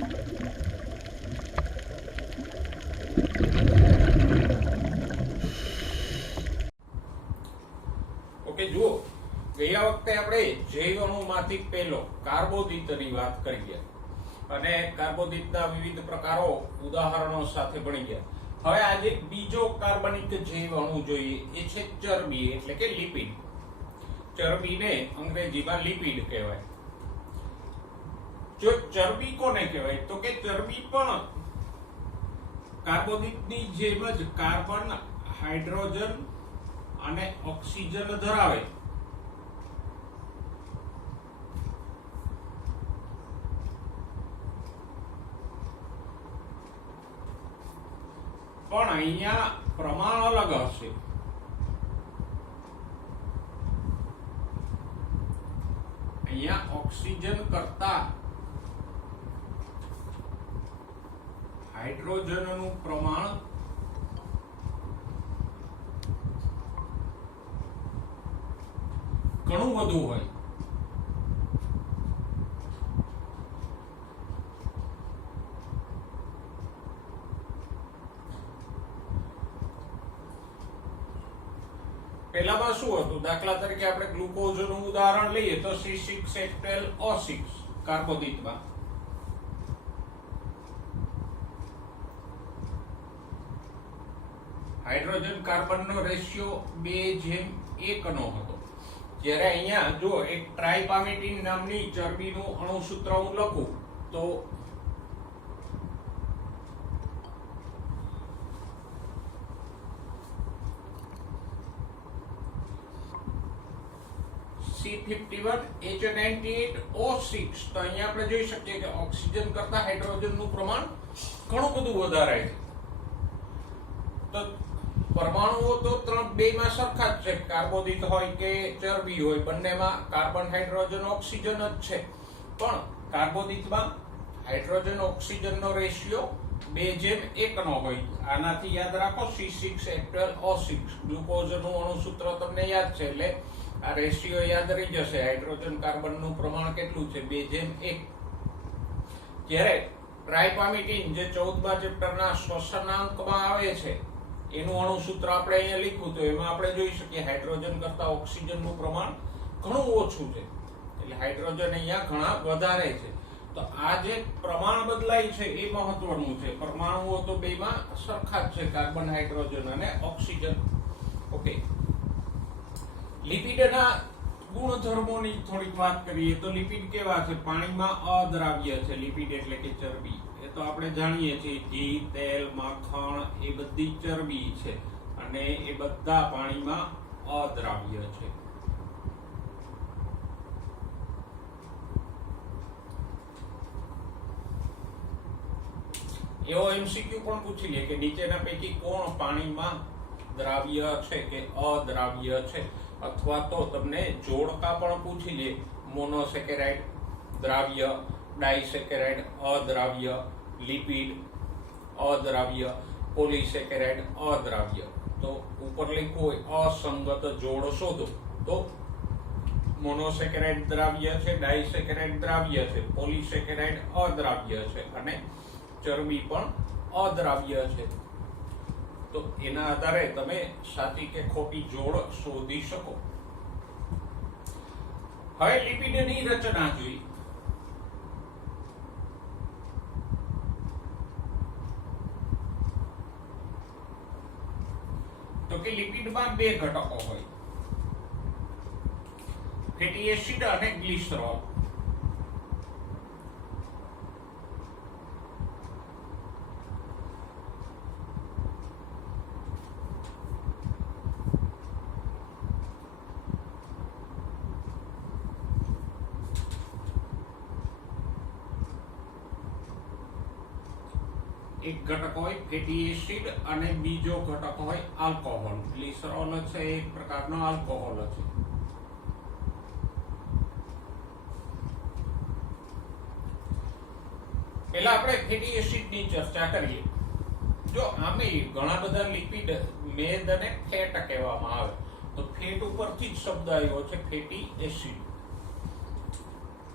Okay, જુઓ, ગયા વખતે આપણે જૈવ અણુમાંથી પહેલો કાર્બોદિતની વાત કરી ગયા અને કાર્બોદિતના વિવિધ પ્રકારો ઉદાહરણો સાથે ભણી ગયા. હવે આજે બીજો કાર્બનિક જૈવ અણુ જોઈએ, એ છે ચરબી એટલે કે લિપિડ. ચરબીને અંગ્રેજીમાં લિપિડ કહેવાય. જો ચરબી કોને કહેવાય તો કે ચરબી પણ કાર્બોદિતની જેમ જ કાર્બન, હાઇડ્રોજન અને ઓક્સિજન ધરાવે. પણ અહીંયા પ્રમાણ અલગ હશે. અહીંયા ઓક્સિજન કરતા હાઇડ્રોજનનું પ્રમાણ ઘણું વધુ હોય. પહેલામાં શું હતું? દાખલા તરીકે આપણે ગ્લુકોઝનું ઉદાહરણ લઈએ તો C6H12O6 કાર્બોદિતમાં હાઇડ્રોજન કાર્બનનો રેશિયો 2:1 નો હતો. જ્યારે અહીંયા જો એક ટ્રાઇપામેટિન નામની ચરબીનું અણુસૂત્ર હું લખું તો C51H98O6, તો અહીંયા આપણે જોઈ શકીએ કે ઓક્સિજન કરતા હાઇડ્રોજનનું પ્રમાણ ઘણું બધું વધારે છે. તો પરમાણુઓ તો બેમાં સરખા જ છે, કાર્બોદિત હોય કે ચરબી હોય, બંનેમાં કાર્બન, હાઇડ્રોજન, ઓક્સિજન જ છે. પણ કાર્બોદિતમાં હાઇડ્રોજન ઓક્સિજનનો રેશિયો 2:1 નો હોય. આનાથી યાદ રાખો C6H12O6 ગ્લુકોઝનું અણુસૂત્ર તમને યાદ છે એટલે આ રેશિયો યાદ રહી જશે. હાઇડ્રોજન કાર્બનનું પ્રમાણ કેટલું છે? 2:1. જ્યારે ટ્રાઇપામેટિન જે 14મા ચેપ્ટરના શ્વસનાંકમાં આવે છે એનું અણુસૂત્ર આપણે અહીંયા લખ્યું તો એમાં આપણે જોઈ શકીએ હાઇડ્રોજન કરતા ઓક્સિજનનું પ્રમાણ ઘણું ઓછું છે. એટલે હાઇડ્રોજન અહીંયા ઘણા વધારે છે. તો આ જે પ્રમાણ બદલાય છે એ મહત્વનું છે. પરમાણુઓ તો બેમાં સરખા જ છે, કાર્બન, હાઇડ્રોજન અને ઓક્સિજન. ઓકે, લિપિડના ગુણધર્મોની થોડીક વાત કરીએ તો લિપિડ કેવા છે? પાણીમાં અદ્રાવ્ય છે. લિપિડ એટલે કે ચરબી, એ તો આપણે જાણીએ છીએ. ઘી, તેલ, માખણ એ બધી ચરબી છે અને એ બધા પાણીમાં અદ્રાવ્ય છે. એવો એમસીક્યુ પણ પૂછી લે કે નીચેના પૈકી કોણ પાણીમાં દ્રાવ્ય છે કે અદ્રાવ્ય છે, અથવા તો તમને જોડકા પણ પૂછી લે. મોનોસેકેરાઇડ દ્રાવ્ય, ડાઇસેકેરાઇડ અદ્રાવ્ય, લિપિડ અદ્રાવ્ય, પોલિસેકેરાઇડ અદ્રાવ્ય. તો ઉપર લખ્યું હોય અસંગત જોડ શોધો તો મોનોસેકેરાઇડ દ્રાવ્ય છે, ડાઇસેકેરાઇડ દ્રાવ્ય છે, પોલિસેકેરાઇડ અદ્રાવ્ય છે અને ચરબી પણ અદ્રાવ્ય છે. તો એના આધારે તમે સાચી કે ખોટી જોડ શોધી શકો. હવે લિપિડની રચના જોઈએ. તો કે લિપિડમાં બે ઘટકો હોય, ફેટી એસિડ અને ગ્લિસરોલ. એક ઘટક હોય ફેટી એસિડ અને બીજો ઘટક હોય આલ્કોહોલ. ગ્લિસરોલ છે એક પ્રકારનો આલ્કોહોલ છે. પહેલા આપણે ફેટી એસિડની ચર્ચા કરીએ. જો આમે ઘણા બધા લિપિડ મેદ અને ફેટ કહેવામાં આવે તો ફેટ ઉપરથી જ શબ્દ આવ્યો છે ફેટી એસિડ.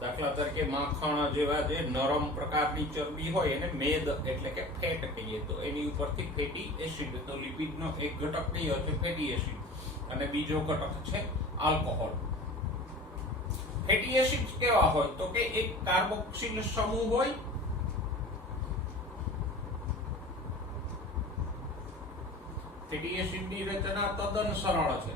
દાખલા તરીકે માખણ જેવા જે નરમ પ્રકારની ચરબી હોય એને મેદ એટલે કે ફેટ કહીએ, તો એની ઉપરથી ફેટી એસિડ, તો લિપિડનો એક ઘટક કયો છે ફેટી એસિડ અને બીજો ઘટક છે આલ્કોહોલ. ફેટી એસિડ કેવા હોય તો કે એક કાર્બોક્સિલ સમૂહ હોય ફેટી એસિડની રચના તદ્દન સરળ છે.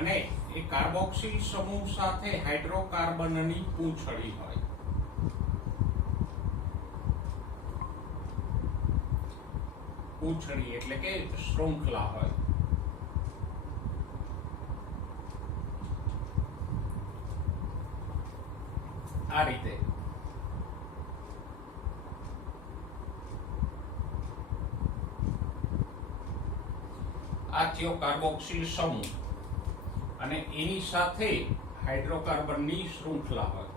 અને એ કાર્બોક્સિલ સમૂહ સાથે હાઇડ્રોકાર્બનની પૂંછડી હોય. પૂંછડી એટલે કે શૃંખલા હોય. આ રીતે આ થયો કાર્બોક્સિલ સમૂહ અને એની સાથે હાઇડ્રોકાર્બનની શૃંખલા હોય.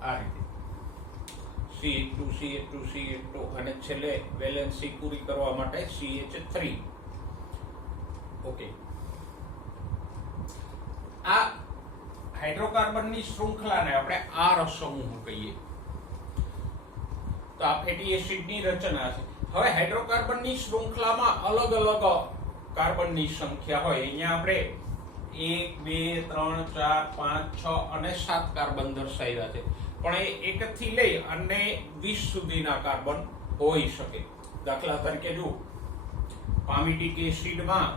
આ રીતે CH2 CH2 CH2 અને છેલ્લે વેલેન્સી પૂરી કરવા માટે CH3. ઓકે, આ હાઇડ્રોકાર્બનની શૃંખલાને આપણે R સમૂહ કહીએ. તો આ ફેટી એસિડની રચના છે. હવે હાઇડ્રોકાર્બનની શૃંખલામાં અલગ અલગ કાર્બનની સંખ્યા હોય. અહીંયા આપણે 1 2 3 4 5 6 અને 7 કાર્બન દર્શાવ્યા છે, પણ એ 1 થી લઈ અને 20 સુધીના કાર્બન હોઈ શકે. દાખલા તરીકે જો પામિટિક એસિડમાં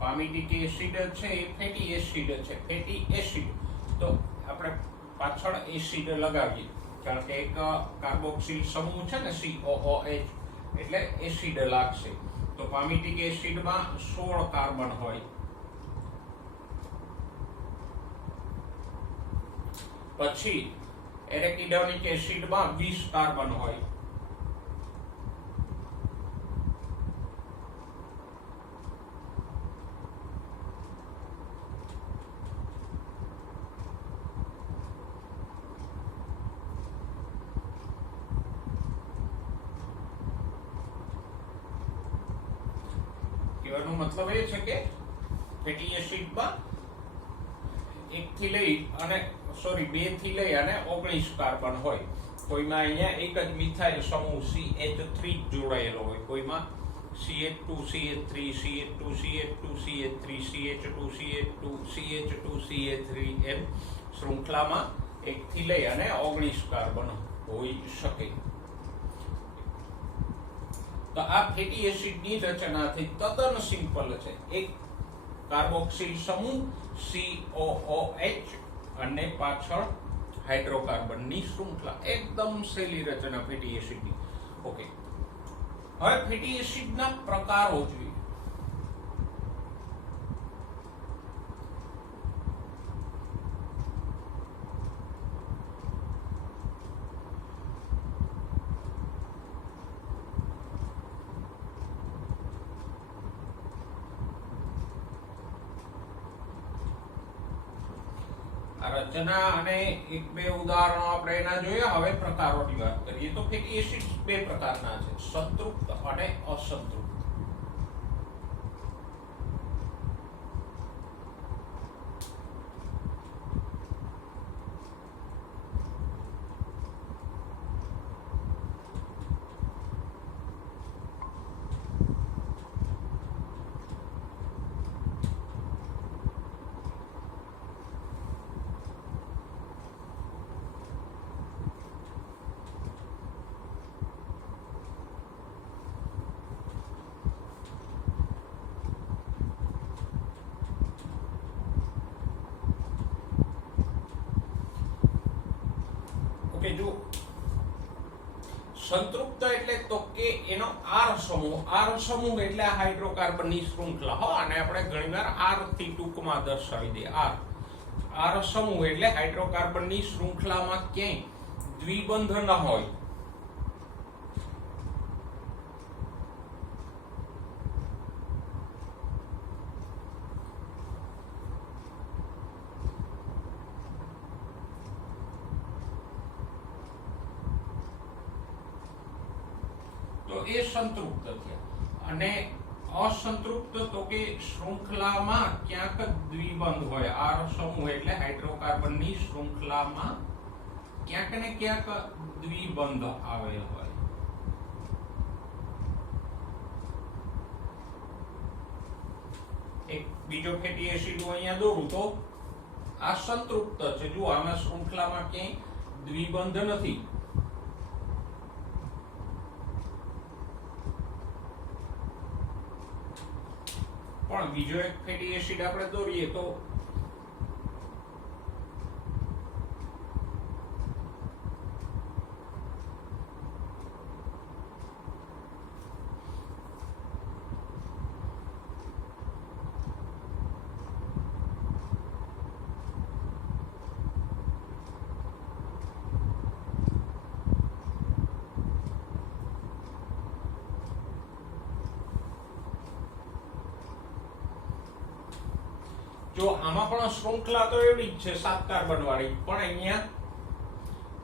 પામિટિક એસિડ છે એ ફેટી એસિડ છે. ફેટી એસિડ તો આપણે પાછળ એસિડ લગાવીએ કારણ કે એક કાર્બોક્સિલ સમૂહ છે ને COOH એટલે એસિડ લાગશે. તો પામિટિક એસિડમાં 16 કાર્બન હોય. પછી એરેકિડોનિક એસિડમાં 20 કાર્બન હોય. કહેવાનો મતલબ એ છે કે ફેટી એસિડમાં 2 થી લઈ અને 19 કાર્બન હોય. કોઈમાં અહીંયા એક જ મિથાઇલ સમૂહ CH3 જોડાયેલો હોય, કોઈમાં CH2 CH3 CH2 CH2 CH3 CH2 CH2 CH2 CH3 એમ શૃંખલામાં 1 થી લઈ અને 19 કાર્બન હોઈ શકે. તો આ ફેટી એસિડની રચનાથી તદ્દન સિમ્પલ છે. એક કાર્બોક્સિલ સમૂહ COOH અને પાછળ હાઇડ્રોકાર્બનની શૃંખલા. એકદમ સહેલી રચના ફેટી એસિડની. ઓકે, હવે ફેટી એસિડના પ્રકારો જોઈએ. રચના અને 1-2 ઉદાહરણો આપણે એના જોયા. હવે પ્રકારોની વાત કરીએ તો ફેટી એસિડ 2 પ્રકારના છે, સંતૃપ્ત અને અસંતૃપ્ત. સંતૃપ્ત એટલે તો કે એનો આર સમૂહ એટલે હાઇડ્રોકાર્બનની શૃંખલા હો, અને આપણે ઘણીવાર આર થી ટૂંકમાં દર્શાવી દે. આર સમૂહ એટલે હાઇડ્રોકાર્બનની શૃંખલામાં ક્યાંય દ્વિબંધ ન હોય. તો એ સંતૃપ્ત થયા. અને અસંતૃપ્ત તો કે શૃંખલામાં ક્યાંક દ્વિબંધ હોય. આર સમૂહ એટલે હાઇડ્રોકાર્બનની શૃંખલામાં ક્યાંક ને ક્યાંક દ્વિબંધ આવેલ હોય. એક બીજો ફેટી એસિડ હું અહીંયા દોરું તો આ સંતૃપ્ત છે. જો આમાં શૃંખલામાં ક્યાંય દ્વિબંધ નથી. પણ બીજો એક ફેટી એસિડ આપણે દોરીએ તો જો આમાં પણ શૃંખલા તો એવી જ છે 7 કાર્બન વાળી, પણ અહીંયા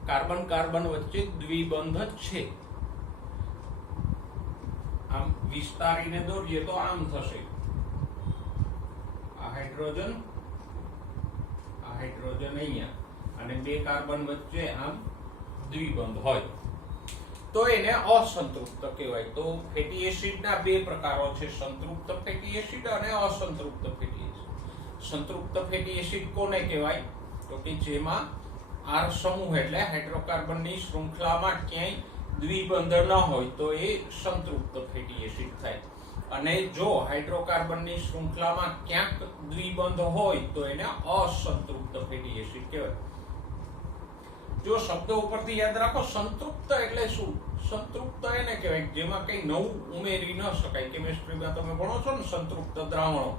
કાર્બન કાર્બન વચ્ચે દ્વિબંધ છે. આમ વિસ્તારીને દોરીએ તો આમ થશે. આ હાઇડ્રોજન અહીંયા, અને 2 કાર્બન વચ્ચે આમ દ્વિબંધ હોય તો એને અસંતૃપ્ત કહેવાય. તો ફેટી એસિડના 2 પ્રકારો છે, સંતૃપ્ત ફેટી એસિડ અને અસંતૃપ્ત ફેટી એસિડ. સંતૃપ્ત ફેટી એસિડ કોને કહેવાય? તો કે જેમાં આર સમૂહ એટલે હાઇડ્રોકાર્બનની શૃંખલામાં ક્યાંય દ્વિબંધ ન હોય તો એ સંતૃપ્ત ફેટી એસિડ થાય. અને જો હાઇડ્રોકાર્બનની શૃંખલામાં ક્યાંક દ્વિબંધ હોય તો એને અસંતૃપ્ત ફેટી એસિડ કહેવાય. જો શબ્દ ઉપરથી યાદ રાખો, સંતૃપ્ત એટલે શું? સંતૃપ્ત એને કહેવાય જેમાં કઈ નવું ઉમેરી ન શકાય. કેમિસ્ટ્રીમાં તમે ભણો છો ને સંતૃપ્ત દ્રાવણો,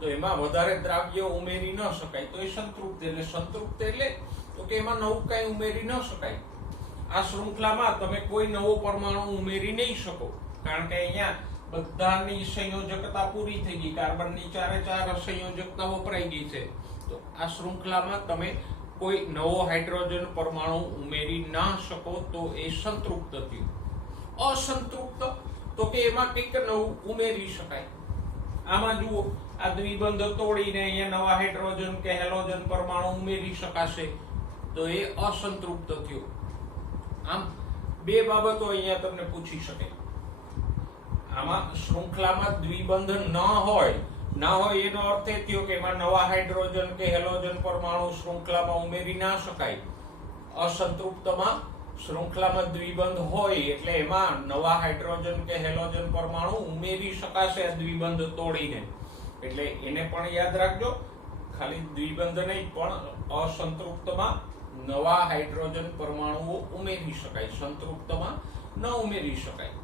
તો એમાં વધારે દ્રાવ્ય ઉમેરી ન શકાય તો એ સંતૃપ્ત. એટલે સંતૃપ્ત એટલે તો કે એમાં નવું કઈ ઉમેરી ન શકાય. આ શૃંખલામાં તમે કોઈ નવો પરમાણુ ઉમેરી નહીં શકો, કારણ કે અહીંયા બધાની સંયોજકતા પૂરી થઈ ગઈ. કાર્બનની 4 સંયોજકતા વપરાઈ ગઈ છે. તો આ શૃંખલામાં તમે કોઈ નવો હાઇડ્રોજન પરમાણુ ઉમેરી ના શકો તો એ સંતૃપ્ત થયું. અસંતૃપ્ત તો કે એમાં કંઈક નવું ઉમેરી શકાય. આમાં જુઓ, આ દ્વિબંધ તોડીને અહીંયા નવા હાઇડ્રોજન કે હેલોજન પરમાણુ ઉમેરી શકાશે તો એ અસંતૃપ્ત થયું. આમ 2 બાબતો અહીંયા તમને પૂછી શકે. આમાં શૃંખલામાં દ્વિબંધ ન હોય એનો અર્થ એ થયો કે એમાં નવા હાઇડ્રોજન કે હેલોજન પરમાણુ શૃંખલામાં ઉમેરી ના શકાય. અસંતૃપ્તમાં શૃંખલામાં દ્વિબંધ હોય એટલે એમાં નવા હાઇડ્રોજન કે હેલોજન પરમાણુ ઉમેરી શકાશે આ દ્વિબંધ તોડીને. એટલે એને પણ યાદ રાખજો. ખાલી દ્વિબંધ નહીં, પણ અસંતૃપ્તમાં નવા હાઇડ્રોજન પરમાણુઓ ઉમેરી શકાય, સંતૃપ્તમાં ન ઉમેરી શકાય.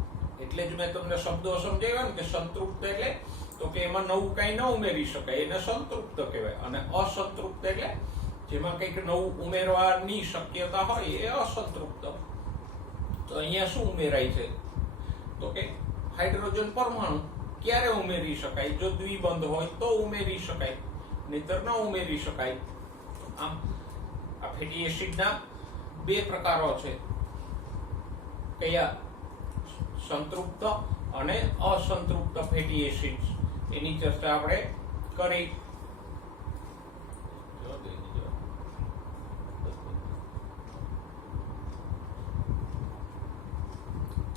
એટલે જ મેં તમને શબ્દો સમજાવ્યા ને કે સંતૃપ્ત એટલે તો કે એમાં નવું કઈ ન ઉમેરી શકાય એને સંતૃપ્ત કહેવાય. અને અસંતૃપ્ત એટલે જેમાં કંઈક નવું ઉમેરવાની શક્યતા હોય એ અસંતૃપ્ત. તો અહીંયા શું ઉમેરાય છે? તો કે હાઇડ્રોજન પરમાણુ. ક્યારે ઉમેરી શકાય? જો દ્વિબંધ હોય તો ઉમેરી શકાય, નહીતર ન ઉમેરી શકાય. આમ આ ફેટી એસિડના 2 પ્રકારો છે. કયા? સંતૃપ્ત અને અસંતૃપ્ત ફેટી એસિડ. એની ચર્ચા આપણે કરી.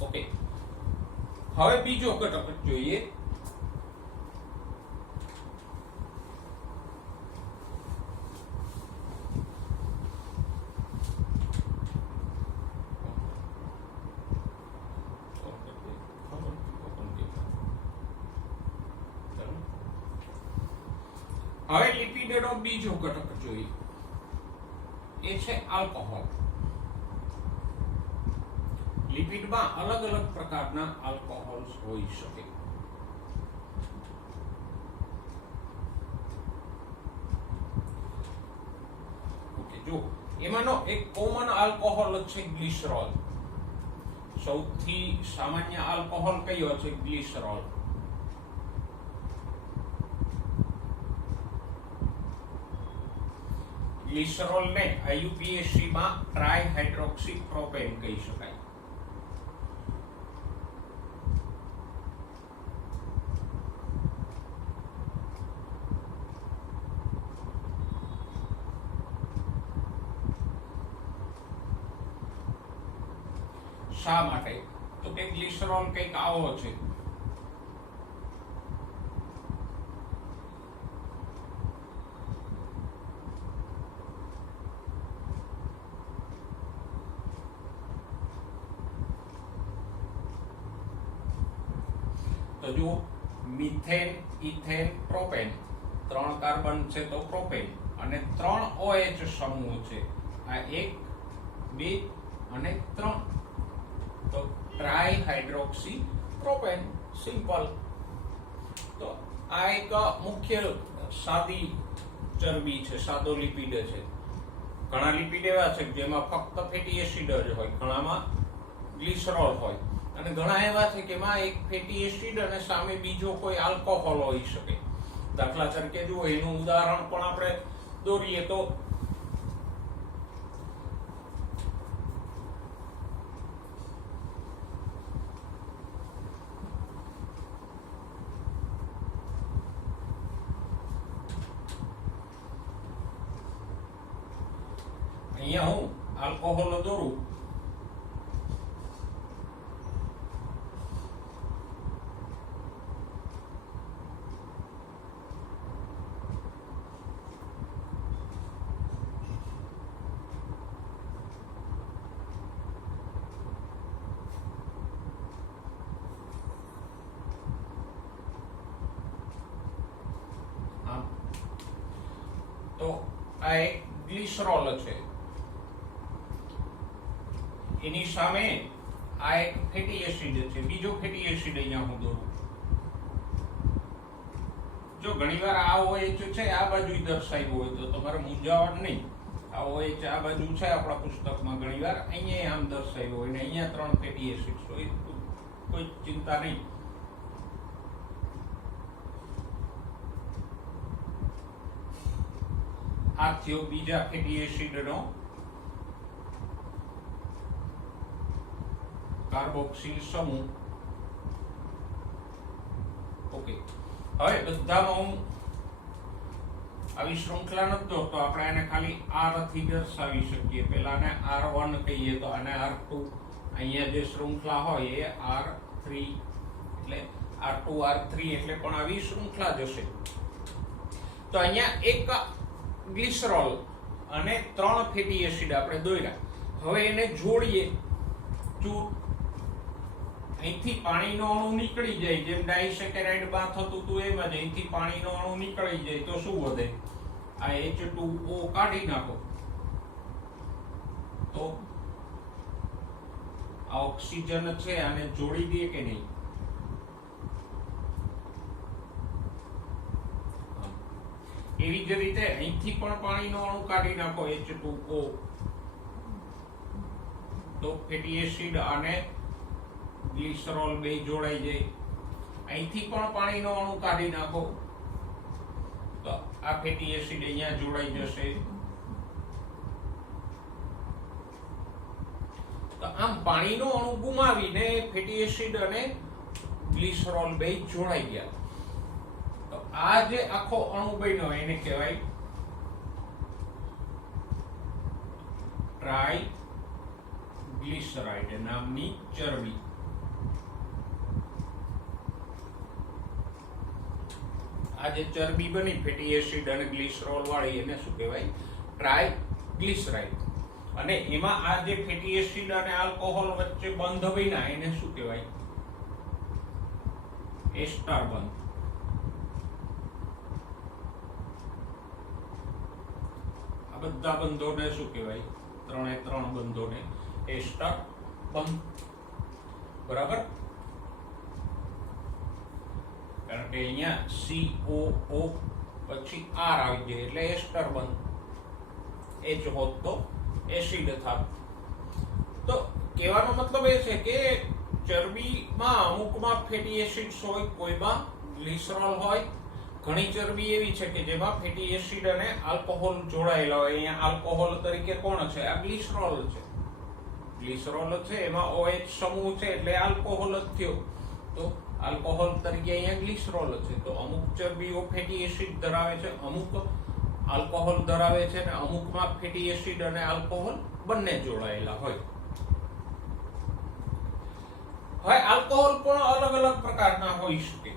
ઓકે, હવે બીજો ઘટક જોઈએ. હવે લિપિડનો બીજો ઘટક જોઈએ, એ છે આલ્કોહોલ. લિપિડમાં અલગ અલગ પ્રકારના આલ્કોહોલ્સ હોઈ શકે. જો એમાંનો એક કોમન આલ્કોહોલ છે ગ્લિસરોલ. સૌથી સામાન્ય આલ્કોહોલ કયો છે? ગ્લિસરોલ. ગ્લિસરોલને IUPAC માં ટ્રાઇહાઇડ્રોક્સી પ્રોપેન કહી શકાય. શા માટે? તો કે ગ્લિસરોલ કંઈક આવો છે. તો જુઓ, મિથેન, ઇથેન, પ્રોપેન, 3 કાર્બન છે તો પ્રોપેન, અને 3 OH સમૂહ છે. આ 1, 2 અને 3. તો ટ્રાઇહાઇડ્રોક્સી પ્રોપેન. સિમ્પલ. તો આ એક મુખ્ય સાદી ચરબી છે, સાદો લિપિડ છે. ઘણા લિપિડ એવા છે જેમાં ફક્ત ફેટી એસિડ જ હોય, ઘણામાં ગ્લિસરોલ હોય, અને ઘણા એવા છે કે એમાં એક ફેટી એસિડ અને સામે બીજો કોઈ આલ્કોહોલ હોઈ શકે. દાખલા તરીકે જુઓ, એનું ઉદાહરણ પણ આપણે દોરીએ તો અહીંયા હું આલ્કોહોલ દોરું. તો આ એક ગ્લિસરોલ છે. એની સામે આ એક ફેટી એસિડ છે, બીજો ફેટી એસિડ અહીંયા હું દોરું. જો ઘણીવાર આ OH છે આ બાજુ દર્શાવ્યું હોય તો તમારે મૂંઝાવણ નહીં. આ OH આ બાજુ છે આપણા પુસ્તકમાં, ઘણીવાર અહીંયા આમ દર્શાવ્યું હોય ને અહીંયા 3 ફેટી એસિડ હોય, કોઈ ચિંતા નહીં. આ થયો બીજા ફેટી એસિડનો કાર્બોક્સિલ સમૂહ. ઓકે, હવે બધામાં હું આવી શૃંખલા નથી દોરતો. આપણે આને ખાલી R થી દર્શાવી શકીએ. પહેલા આને R1 કહીએ તો આને R2. અહીંયા જે શૃંખલા હોય એ R3, એટલે R2 R3 એટલે પણ આવી શૃંખલા જ હશે. તો અહીંયા એક ગ્લિસરોલ અને 3 ફેટી એસિડ આપણે દોર્યા. હવે એને જોડીએ. અહીંથી પાણીનો અણુ નીકળી જાય, જેમ ડાઇસેકેરાઇડ માં થતું હતું એમ જ અહીંથી પાણીનો અણુ નીકળી જાય તો શું વધે? આ H2O કાઢી નાખો તો આ ઓક્સિજન છે, આને જોડી દે કે નહીં? એવી જ રીતે અહીંથી પણ પાણીનો અણુ કાઢી નાખો H2O તો ફેટી એસિડ અને ગ્લિસરોલ બે જોડાઈ જાય. અહીંથી પણ પાણીનો અણુ કાઢી નાખો તો આ ફેટી એસિડ અહીંયા જોડાઈ જશે. તો આમ પાણીનો અણુ ગુમાવીને ફેટી એસિડ અને ગ્લિસરોલ બે જોડાઈ ગયા. તો આ જે આખો અણુ બન્યો એને કહેવાય ટ્રાઇગ્લિસરાઇડ નામની ચરબી. આ જે ચરબી બની ફેટી એસિડ અને ગ્લિસરોલ વાળી એને શું કહેવાય? ટ્રાઇગ્લિસરાઇડ. અને એમાં આ જે ફેટી એસિડ અને આલ્કોહોલ વચ્ચે બંધ બન્યા એને શું કહેવાય? એસ્ટર બંધ. આ બધા બંધોને શું કહેવાય? 3 બંધોને એસ્ટર બંધ બરાબર, કારણ કે અહીંયા COO પછી R આવી જાય એટલે એસ્ટર બન, H હોત તો એસિડ થાત. તો કહેવાનો મતલબ એ છે કે ચરબીમાં અમુકમાં ફેટી એસિડ્સ હોય, કોઈમાં ગ્લિસરોલ હોય. ઘણી ચરબી એવી છે કે જેમાં ફેટી એસિડ અને આલ્કોહોલ જોડાયેલા હોય. અહીંયા આલ્કોહોલ તરીકે કોણ છે? આ ગ્લિસરોલ છે. ગ્લિસરોલ છે એમાં OH સમૂહ છે એટલે આલ્કોહોલ જ થયો. તો આલ્કોહોલ તરીકે અહીંયા ગ્લિસરોલ છે. તો અમુક ચરબીઓ ફેટી એસિડ ધરાવે છે, અમુક આલ્કોહોલ ધરાવે છે, અને અમુકમાં ફેટી એસિડ અને આલ્કોહોલ બંને જોડાયેલા હોય. હવે આલ્કોહોલ પણ અલગ અલગ પ્રકારના હોઈ શકે.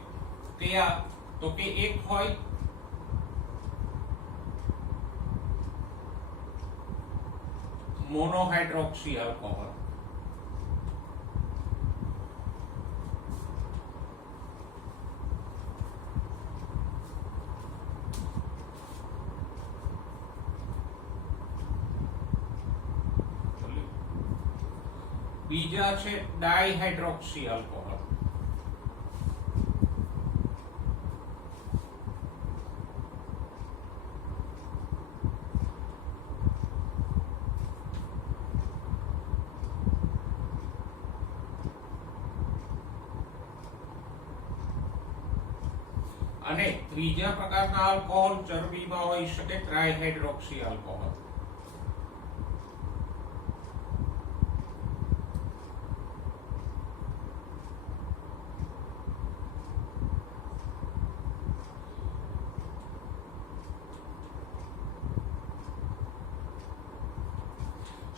કયા? તો કે એક હોય મોનોહાઇડ્રોક્સી આલ્કોહોલ, બીજા છે ડાયહાઇડ્રોક્સી આલ્કોહોલ, અને ત્રીજા પ્રકારના આલ્કોહોલ ચરબીમાં હોઈ શકે ટ્રાયહાઇડ્રોક્સી આલ્કોહોલ.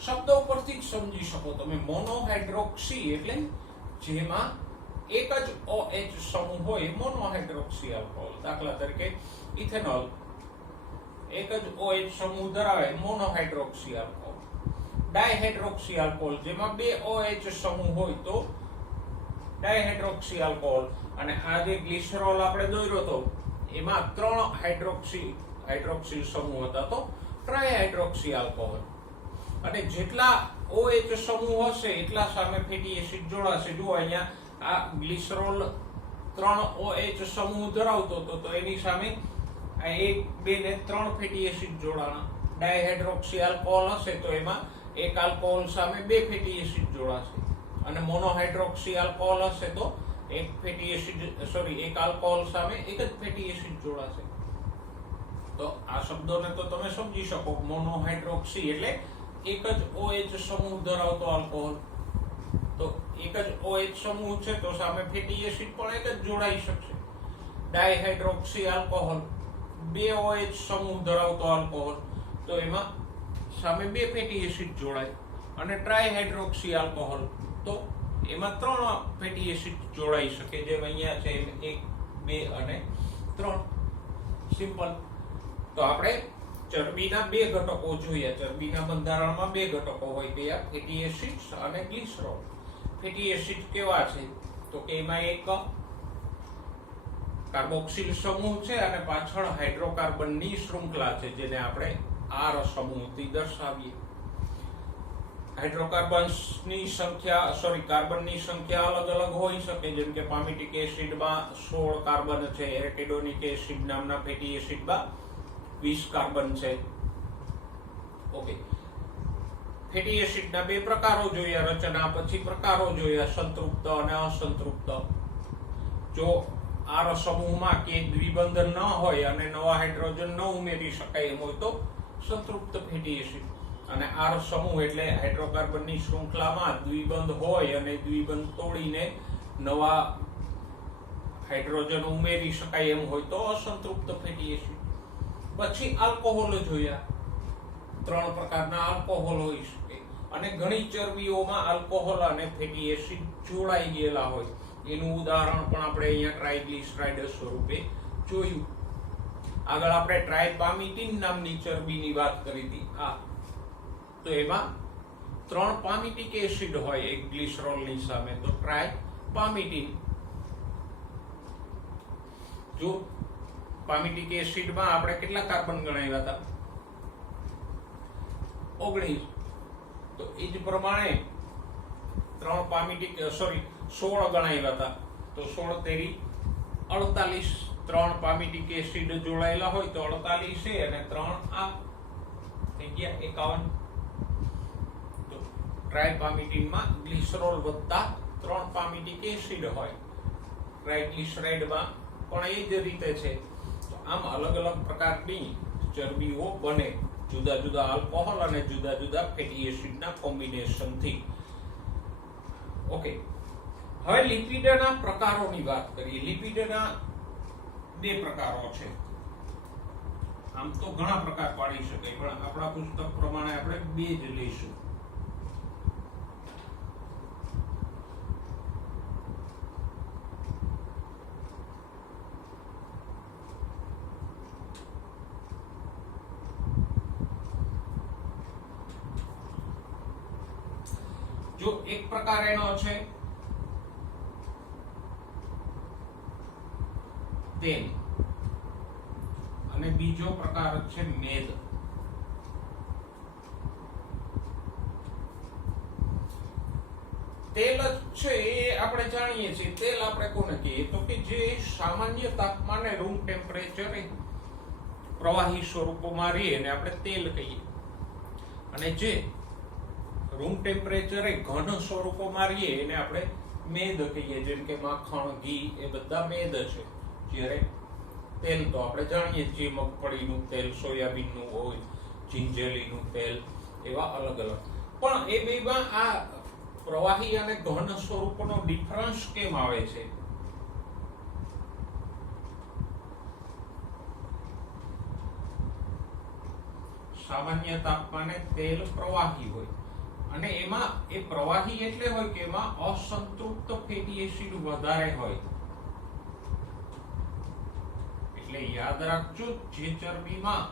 શબ્દ ઉપરથી જ સમજી શકો તમે. મોનોહાઇડ્રોક્સી એટલે જેમાં એક જ OH સમૂહ હોય, મોનોહાઇડ્રોક્સી આલ્કોહોલ. દાખલા તરીકે ઇથેનોલ એક જ OH સમૂહ ધરાવે, મોનોહાઇડ્રોક્સી આલ્કોહોલ. ડાયહાઇડ્રોક્સી આલ્કોહોલ જેમાં બે OH સમૂહ હોય તો ડાયહાઇડ્રોક્સી આલ્કોહોલ. અને આ જે ગ્લિસરોલ આપણે દોર્યો હતો એમાં 3 હાઇડ્રોક્સિલ સમૂહ હતા તો ટ્રાયહાઇડ્રોક્સી આલ્કોહોલ. અને જેટલા OH સમૂહ હશે એટલા સામે ફેટી એસિડ જોડાશે. જો અહીંયા આ ગ્લિસરોલ 3 OH સમૂહ ધરાવતો હતો તો એની સામે આ 1, 2 ને 3 ફેટી એસિડ જોડાણા. ડાયહાઇડ્રોક્સી આલ્કોહોલ હશે તો એમાં એક આલ્કોહોલ સામે 2 ફેટી એસિડ જોડાશે. અને મોનોહાઇડ્રોક્સી આલ્કોહોલ હશે તો એક આલ્કોહોલ સામે એક જ ફેટી એસિડ જોડાશે. તો આ શબ્દોને તો તમે સમજી શકો. મોનોહાઇડ્રોક્સી એટલે એક જ OH સમૂહ ધરાવતો આલ્કોહોલ. તો એક જ OH સમૂહ છે તો સામે ફેટી એસિડ પણ એક જ જોડાઈ શકશે. ડાયહાઇડ્રોક્સી આલ્કોહોલ 2 OH સમૂહ ધરાવતો આલ્કોહોલ તો એમાં સામે 2 ફેટી એસિડ જોડાય. અને ટ્રાયહાઇડ્રોક્સી આલ્કોહોલ તો એમાં 3 ફેટી એસિડ જોડાઈ શકે, જેમ અહીંયા છે 1, 2 અને 3. સિમ્પલ. તો આપણે ચરબીના 2 ઘટકો જોયા. ચરબીના બંધારણમાં 2 ઘટકો હોય, કયા? ફેટી એસિડ્સ અને ગ્લિસરોલ. ફેટી એસિડ કેવા છે? તો કે એમાં એક કાર્બોક્સિલ સમૂહ છે અને પાછળ હાઇડ્રોકાર્બનની શૃંખલા છે, જેને આપણે R સમૂહથી દર્શાવીએ. હાઇડ્રોકાર્બન્સની સંખ્યા કાર્બનની સંખ્યા અલગ અલગ હોઈ શકે, જેમ કે પામિટિક એસિડમાં 16 કાર્બન છે, એરેકિડોનિક એસિડ નામના ફેટી એસિડમાં 20 કાર્બન છે. ઓકે. ફેટી એસિડના 2 પ્રકારો જોયા, રચના પછી પ્રકારો જોયા, સંતૃપ્ત અને અસંતૃપ્ત. જો R સમૂહમાં કે દ્વિબંધ ન હોય અને નવા હાઇડ્રોજન ન ઉમેરી શકાય એમ હોય તો સંતૃપ્ત ફેટી એસિડ. અને R સમૂહ એટલે હાઇડ્રોકાર્બનની શૃંખલામાં દ્વિબંધ હોય અને દ્વિબંધ તોડીને નવા હાઇડ્રોજન ઉમેરી શકાય એમ હોય તો અસંતૃપ્ત ફેટી એસિડ. પછી આલ્કોહોલ જોયા. 3 પ્રકારના આલ્કોહોલ હોઈ શકે અને ઘણી ચરબીઓમાં આલ્કોહોલ અને ફેટી એસિડ જોડાઈ ગયેલા હોય. એનું ઉદાહરણ પણ આપણે અહીંયા ટ્રાઇગ્લિસરાઇડ સ્વરૂપે જોયું. આગળ આપણે ટ્રાઇપામિટીન નામની ચરબીની વાત કરી હતી. તો એમાં 3 પામિટિક એસિડ હોય એક ગ્લિસરોલની સામે, તો ટ્રાઇપામિટીન. જો પામિટિક એસિડમાં આપણે કેટલા કાર્બન ગણાવ્યા હતા? 19. તો એ જ પ્રમાણે 3 16 ગણાવ્યા હતા, તો 16 તેરી 48, 3 પામિટિક એસિડ જોડાયેલા હોય તો 48 છે અને 3 આ થઈ ગયા 51. તો ટ્રાયપામિટિનમાં ગ્લિસરોલ વત્તા 3 પામિટિક એસિડ હોય, ટ્રાયગ્લિસરાઇડમાં પણ એ જ રીતે છે. તો આમ અલગ અલગ પ્રકારની ચરબીઓ બને જુદા જુદા આલ્કોહોલ અને જુદા જુદા ફેટી એસિડના કોમ્બિનેશનથી. ઓકે, હવે લિપિડના પ્રકારોની વાત કરીએ. લિપિડના 2 પ્રકારો છે. આમ તો ઘણા પ્રકાર પાડી શકાય, પણ આપણા પુસ્તક પ્રમાણે આપણે 2 જ લઈશું. જો એક પ્રકાર એનો છે તેલ અને બીજો પ્રકાર છે મેદ. તેલ છે એ આપણે જાણીએ છીએ. તેલ આપણે કોને કહીએ તો કે જે સામાન્ય તાપમાને રૂમ ટેમ્પરેચરે પ્રવાહી સ્વરૂપમાં રહે એને આપણે તેલ કહીએ, અને જે રૂમ ટેમ્પરેચરે ઘન સ્વરૂપમાં રહીએ એને આપણે મેદ કહીએ. જેમ કે માખણ, ઘી એ બધા મેદ છે. જ્યારે તેલ તો આપણે જાણીએ છીએ મગફળીનું તેલ, સોયાબીનનું હોય, જિંજેલીનું તેલ, એવા અલગ અલગ. પણ એ બેમાં આ પ્રવાહી અને ઘન સ્વરૂપનો ડિફરન્સ કેમ આવે છે? સામાન્ય તાપમાને તેલ પ્રવાહી હોય અને એમાં એ પ્રવાહી એટલે હોય કે એમાં અસંતૃપ્ત ફેટી એસિડ વધારે હોય. એટલે યાદ રાખજો, જે ચરબીમાં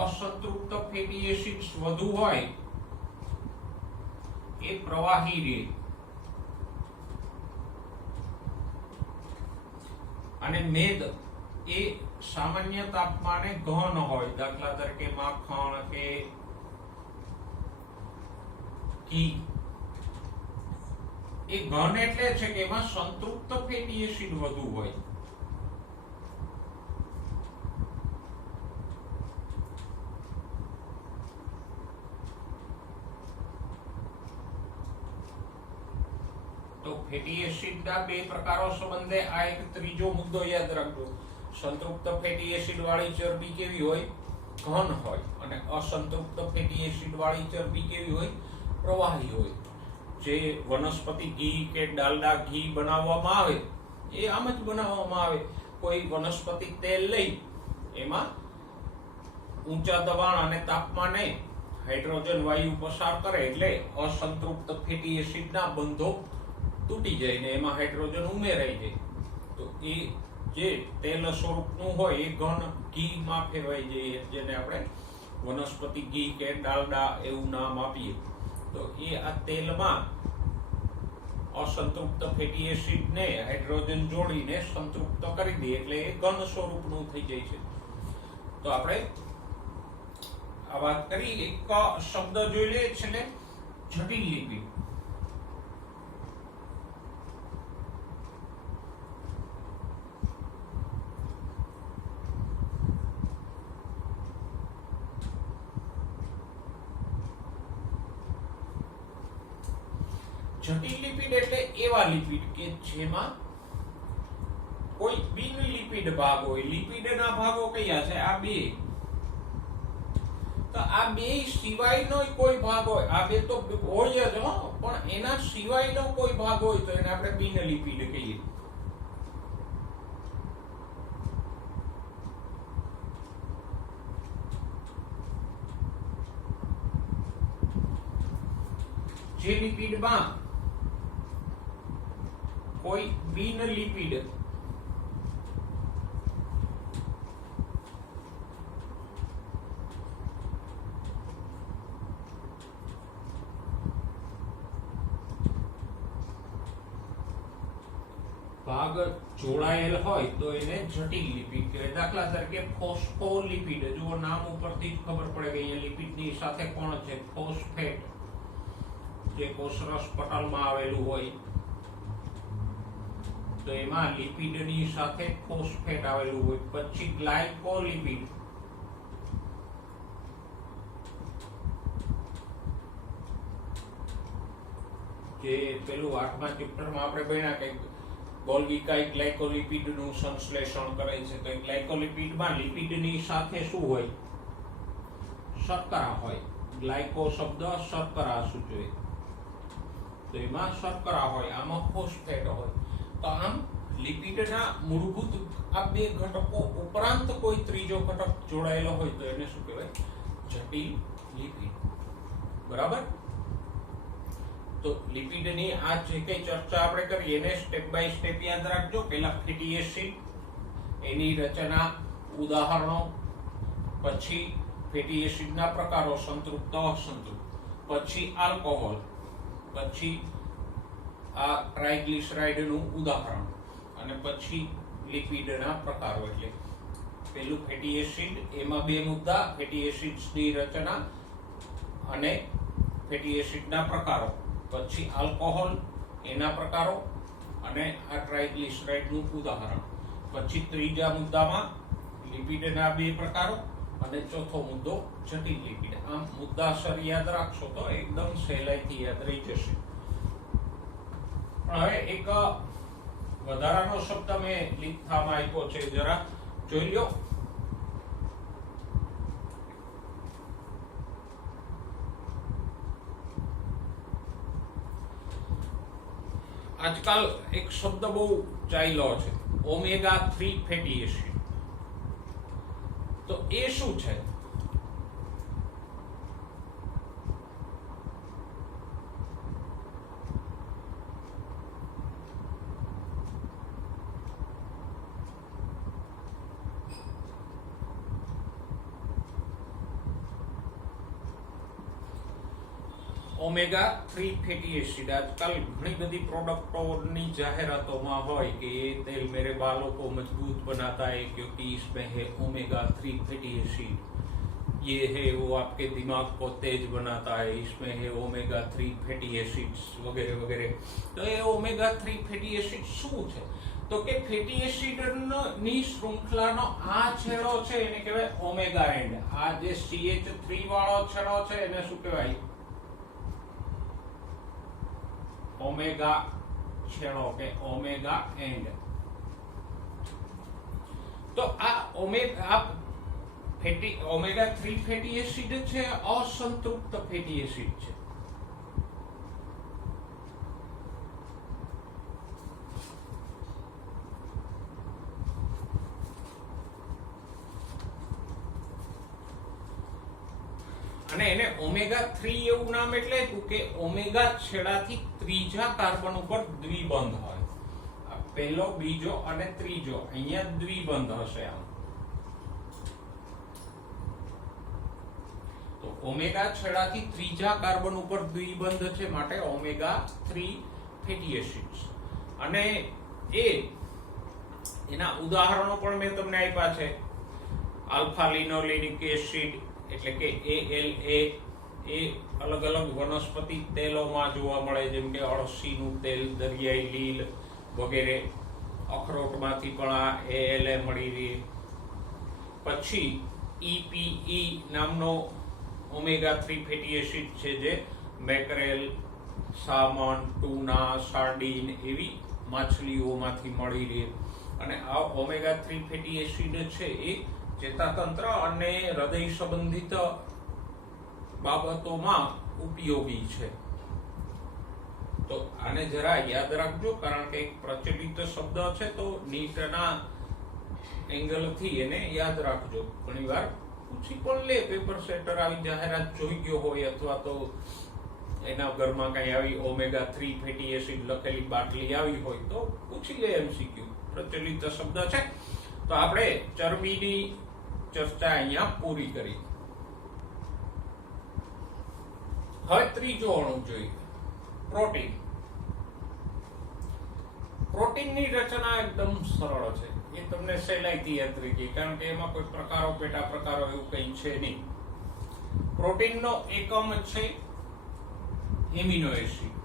અસંતૃપ્ત ફેટી એસિડ્સ વધુ હોય એ પ્રવાહી રહે, અને મેદ એ સામાન્ય તાપમાને ઘન હોય. દાખલા તરીકે માખણ કે ઘી એ ઘન એટલે છે કે એમાં સંતૃપ્ત ફેટી એસિડ વધુ હોય. તો ફેટી એસિડના 2 પ્રકારો સંબંધે આ એક ત્રીજો મુદ્દો યાદ રાખજો. સંતૃપ્ત ફેટી એસિડ વાળી ચરબી કેવી હોય? ઘન હોય. અને અસંતૃપ્ત ફેટી એસિડ વાળી ચરબી કેવી હોય? પ્રવાહી હોય. જે વનસ્પતિ ઘી કે ડાલડા ઘી બનાવવામાં આવે એ આમ જ બનાવવામાં આવે. કોઈ વનસ્પતિ તેલ લઈ એમાં ઊંચા દબાણ અને તાપમાને હાઇડ્રોજન વાયુ પસાર કરે એટલે અસંતૃપ્ત ફેટી એસિડના બંધો તૂટી જાય ને એમાં હાઇડ્રોજન ઉમેરાઈ જાય. તો એ જે તેલ સ્વરૂપનું હોય એ ઘન ઘીમાં ફેરવાઈ જાય, જેને આપણે વનસ્પતિ ઘી કે ડાલડા એવું નામ આપીએ. તો એ આ તેલમાં અસંતૃપ્ત ફેટી એસિડને હાઇડ્રોજન જોડીને સંતૃપ્ત કરી દે એટલે એ ઘન સ્વરૂપનું થઈ જાય છે. તો આપણે આ વાત કરી. એક શબ્દ જોઈ લે છે, જટિલ લિપિડ. જટિલ લિપિડ એટલે એવા લિપિડ કે જેમાં કોઈ બિન લિપિડ ભાગ હોય. લિપિડના ભાગો કયા છે? આ 2. તો આ 2 સિવાયનો કોઈ ભાગ હોય, આ 2 તો હોય જ, પણ એના સિવાયનો કોઈ ભાગ હોય તો એને આપણે બિન લિપિડ કહીએ. જે લિપિડમાં કોઈ બિન લિપિડ ભાગ જોડાયેલ હોય તો એને જટિલ લિપિડ કહેવાય. દાખલા તરીકે ફોસ્ફોલિપિડ. જુઓ, નામ ઉપરથી જ ખબર પડે કે અહીંયા લિપિડની સાથે કોણ છે? ફોસ્ફેટ, જે કોષરસ પટલમાં આવેલું હોય તો એમાં લિપિડની સાથે ફોસ્ફેટ આવેલું હોય. પછી ગ્લાયકોલિપિડ, જે પેલું 8મા ચેપ્ટરમાં આપણે ભણ્યા કે ગોલ્ગી કઈ ગ્લાયકોલિપિડનું સંશ્લેષણ કરે છે. તો ગ્લાયકોલિપિડમાં લિપિડની સાથે શું હોય? શર્કરા હોય. ગ્લાયકો શબ્દ શર્કરા સૂચવે, તો એમાં શર્કરા હોય, આમાં ફોસ્ફેટ હોય. તો આમ લિપિડના મૂળભૂત આ બે ઘટકો ઉપરાંત કોઈ ત્રીજો ઘટક જોડાયેલો હોય તો એને શું કહેવાય? જટિલ લિપિડ. બરાબર. તો લિપિડની આ જે કઈ ચર્ચા આપણે કરી એને સ્ટેપ બાય સ્ટેપ યાદ રાખજો. પહેલા ફેટી એસિડ, એની રચના, ઉદાહરણો, પછી ફેટી એસિડના પ્રકારો, સંતૃપ્ત, અસંતૃપ્ત, પછી આલ્કોહોલ, પછી આ ટ્રાઇગ્લિસરાઇડનું ઉદાહરણ, અને પછી લિપિડના પ્રકારો. એટલે પેલું ફેટી એસિડ, એમાં બે મુદ્દા, ફેટી એસિડ્સની રચના અને ફેટી એસિડના પ્રકારો, પછી આલ્કોહોલ, એના પ્રકારો, અને આ ટ્રાઇગ્લિસરાઇડનું ઉદાહરણ. પછી ત્રીજા મુદ્દામાં લિપિડના બે પ્રકારો, અને ચોથો મુદ્દો જટિલ લિપિડ. આમ મુદ્દાસર યાદ રાખશો તો એકદમ સહેલાઈથી યાદ રહી જશે. હવે એક વધારાનો શબ્દ મેં લીખામાં આપ્યો છે, જરા જોઈ લો. આજકાલ એક શબ્દ બહુ ચાલ્યો છે, ઓમેગા 3 ફેટી એસિડ. તો એ શું છે? ઓમેગા 3 ફેટી એસિડ આજકાલ ઘણી બધી પ્રોडक्टों जाहिरातों હોય કે ये तेल मेरे बालों को मजबूत बनाता है क्योंकि इसमें है ओमेगा 3 फैटी एसिड, ये है वो आपके दिमाग को तेज बनाता है, इसमें है ओमेगा 3 फैटी एसिड्स वगैरह वगैरह. तो ये ओमेगा 3 फैटी एसिड શું છે? તો કે ફેટી એસિડની શૃંખલાનો આ છેડો છે એને કહેવાય ઓમેગા એન્ડ. આ જે CH3 વાળો છેડો છે એને શું કહેવાય? ઓમેગા છેડો કે ઓમેગા એન્ડ. તો આ ઓમેગા 3 ફેટી એસિડ છે, અસંતૃપ્ત ફેટી એસિડ છે. અને એને ઓમેગા 3 એવું નામ એટલે કે ઓમેગા છેડાથી ત્રીજા કાર્બન ઉપર દ્વિબંધ હોય. પહેલો, બીજો અને ત્રીજો અહીંયા દ્વિબંધ હશે. આમ તો ઓમેગા છેડાથી ત્રીજા કાર્બન ઉપર દ્વિબંધ છે, માટે ઓમેગા 3 ફેટી એસિડ્સ. અને એના ઉદાહરણો પણ મેં તમને આપ્યા છે. આલ્ફા લિનોલેનિક એસિડ એટલે કે ALA, એ અલગ અલગ વનસ્પતિ તેલોમાં જોવા મળે, જેમ કે અળસીનું તેલ, દરિયાઈ લીલ વગેરે. અખરોટમાંથી પણ આ ALA મળી રહે. પછી EPE નામનો ઓમેગા 3 ફેટી એસિડ છે, જે મેકરેલ, સામન, ટૂના, સાર્ડિન એવી માછલીઓમાંથી મળી રહે. અને આ ઓમેગા 3 ફેટી એસિડ છે એ ચેતાતંત્ર અને હૃદય સંબંધિત બાબતોમાં ઉપયોગી છે. તો આને જરા યાદ રાખજો, કારણ કે એક પ્રચલિત શબ્દ છે, તો નીટના એંગલથી એને યાદ રાખજો. ઘણીવાર પૂછી પણ લે, પેપર સેટર આવી જાહેરાત જોઈ ગયો હોય, અથવા તો એના ઘરમાં કઈ આવી ઓમેગા 3 ફેટી એસિડ લખેલી બાટલી આવી હોય તો પૂછી લે MCQ. પ્રચલિત શબ્દ છે. તો આપણે ચરબીની ચર્ચા અહીંયા પૂરી કરી. હવે ત્રીજો અણુ જોઈએ, પ્રોટીન. પ્રોટીનની રચના એકદમ સરળ છે, એ તમને સહેલાઈથી યાદ રહી ગઈ, કારણ કે એમાં કોઈ પ્રકારો, પેટા પ્રકારો એવું કંઈ છે નહીં. પ્રોટીનનો એકમ છે એમિનો એસિડ.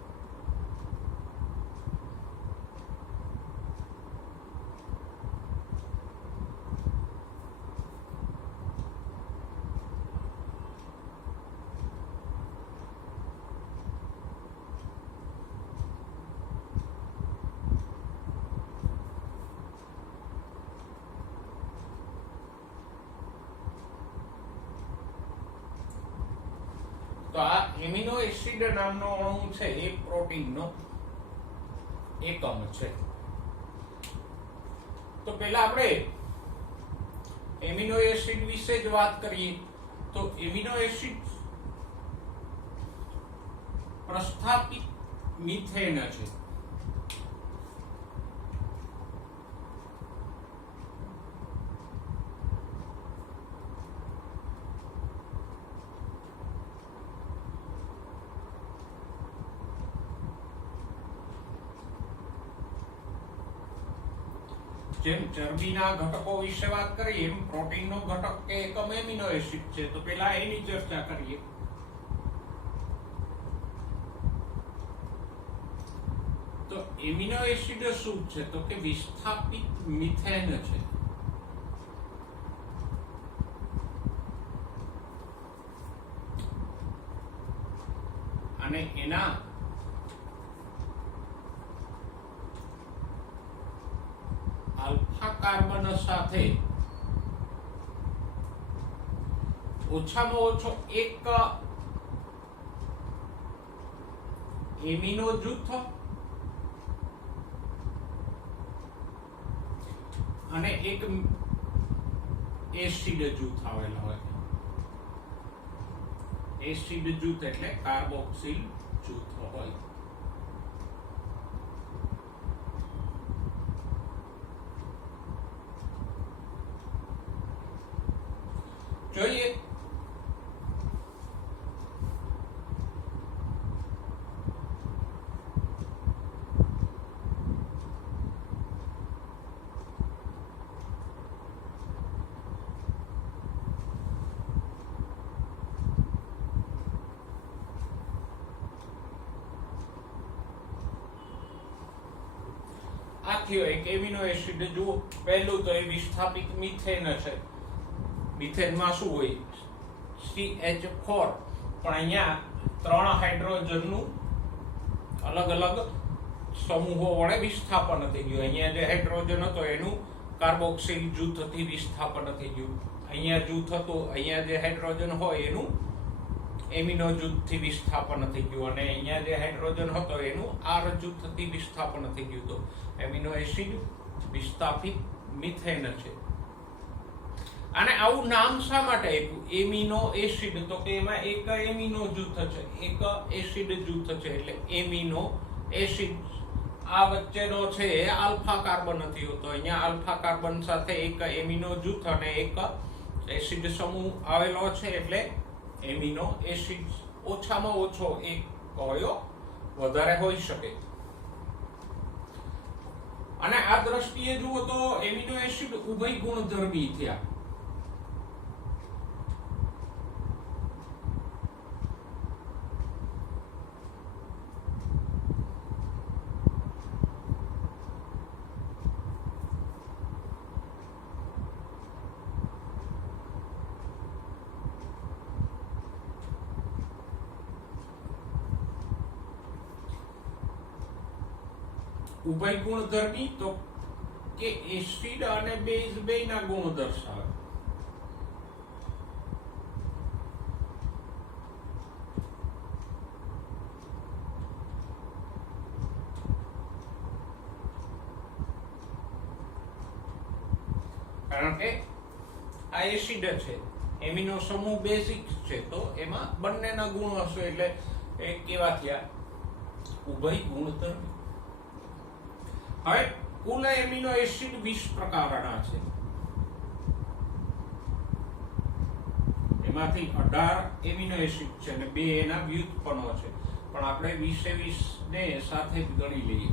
તો આ એમિનો એસિડ નામનો અણુ છે એ પ્રોટીનનો એકમ છે. તો પહેલા આપણે એમિનો એસિડ વિશે જ વાત કરીએ. તો એમિનો એસિડ પ્રસ્થાપિત મિથેન છે. જેમ ચરબીના ઘટકો વિશે વાત કરીએ એમ પ્રોટીનનો ઘટક કે એકમ એમિનો એસિડ છે. તો પહેલા એની ચર્ચા કરીએ. તો એમિનો એસિડ શું છે? તો કે વિસ્થાપિત મિથેન છે. અને એના આલ્ફા કાર્બન સાથે ઓછામાં ઓછો એક એમિનો જૂથ અને એક એસિડ જૂથ આવેલા હોય. એસિડ જૂથ એટલે કાર્બોક્સિલ જૂથ હોય. જોઈએ આ થયો એક એમિનો એસિડ. જુઓ પહેલું તો એ વિસ્થાપિત મિથેન છે. મિથેનમાં શું હોય? CH4. પણ અહીંયા 3 હાઇડ્રોજનનું અલગ અલગ સમૂહો વડે વિસ્થાપન થઈ ગયું. અહીંયા જે હાઇડ્રોજન હતો એનું કાર્બોક્સિલ જૂથથી વિસ્થાપન થઈ ગયું. અહીંયા જૂથ હતું, અહીંયા જે હાઇડ્રોજન હોય એનું એમિનો જૂથથી વિસ્થાપન થઈ ગયું. અને અહીંયા જે હાઇડ્રોજન હતો એનું R જૂથથી વિસ્થાપન થઈ ગયું. તો એમિનો એસિડ વિસ્થાપિત મિથેન છે. અને આવું નામ શા માટે આપ્યું એમિનો એસિડ? તો કે એમાં એક એમિનો જૂથ છે, એક એસિડ જૂથ છે, એટલે એમિનો એસિડ. આ વચ્ચેનો છે આલ્ફા કાર્બન થયો. તો અહીંયા આલ્ફા કાર્બન સાથે એક એમિનો જૂથ અને એક એસિડ સમૂહ આવેલો છે, એટલે એમિનો એસિડ. ઓછામાં ઓછો એક કયો વધારે હોઈ શકે. અને આ દ્રષ્ટિએ જુઓ તો એમિનો એસિડ ઉભય ગુણધર્મી થયા. ઉભય ગુણધર્મી તો કે એસિડ અને બેઝ બેયના ગુણ દર્શાવે. કારણ કે આ એસિડ છે, એમિનો સમૂહ બેઝિક છે, તો એમાં બંનેના ગુણ હશે, એટલે એ કેવા થયા? ઉભય ગુણધર્મી. હવે કુલ એમિનો એસિડ 20 પ્રકારના છે. એમાંથી 18 એમિનો એસિડ છે અને 2 એના વ્યુત્પન્નો છે. પણ આપણે 20 ને સાથે જ ગણી લઈએ.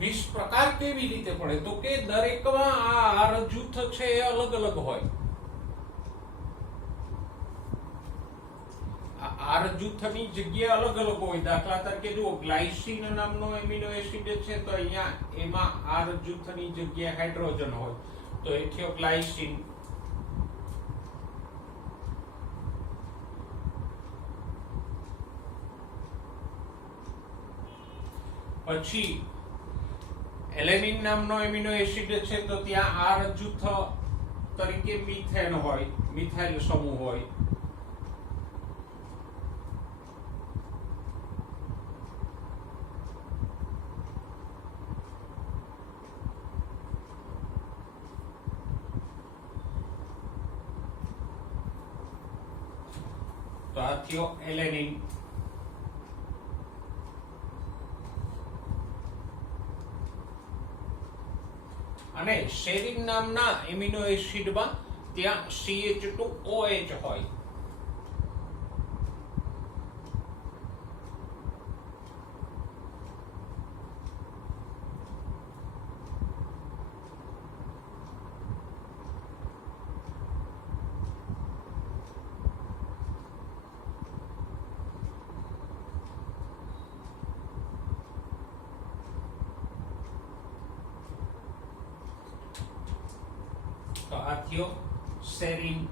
વીસ પ્રકાર કેવી રીતે પડે? તો કે દરેકમાં આ R જૂથ છે એ અલગ અલગ હોય. આ R જૂથની જગ્યા અલગ અલગ હોય. દાખલા તરીકે જુઓ, ગ્લાયસીન નામનો એમિનો એસિડ છે, તો અહીંયા એમાં R જૂથની જગ્યાએ હાઇડ્રોજન હોય, તો એ થયો ગ્લાયસીન. પછી એલેનિન નામનો એમિનો એસિડ છે તો ત્યાં R જૂથ તરીકે મિથેન હોય, મિથાઇલ સમૂહ હોય. તો આ થયો એલેનિન. અને સેરિન નામના એમિનો એસિડમાં ત્યાં CH2OH હોય. તો આ થયો સેરિન.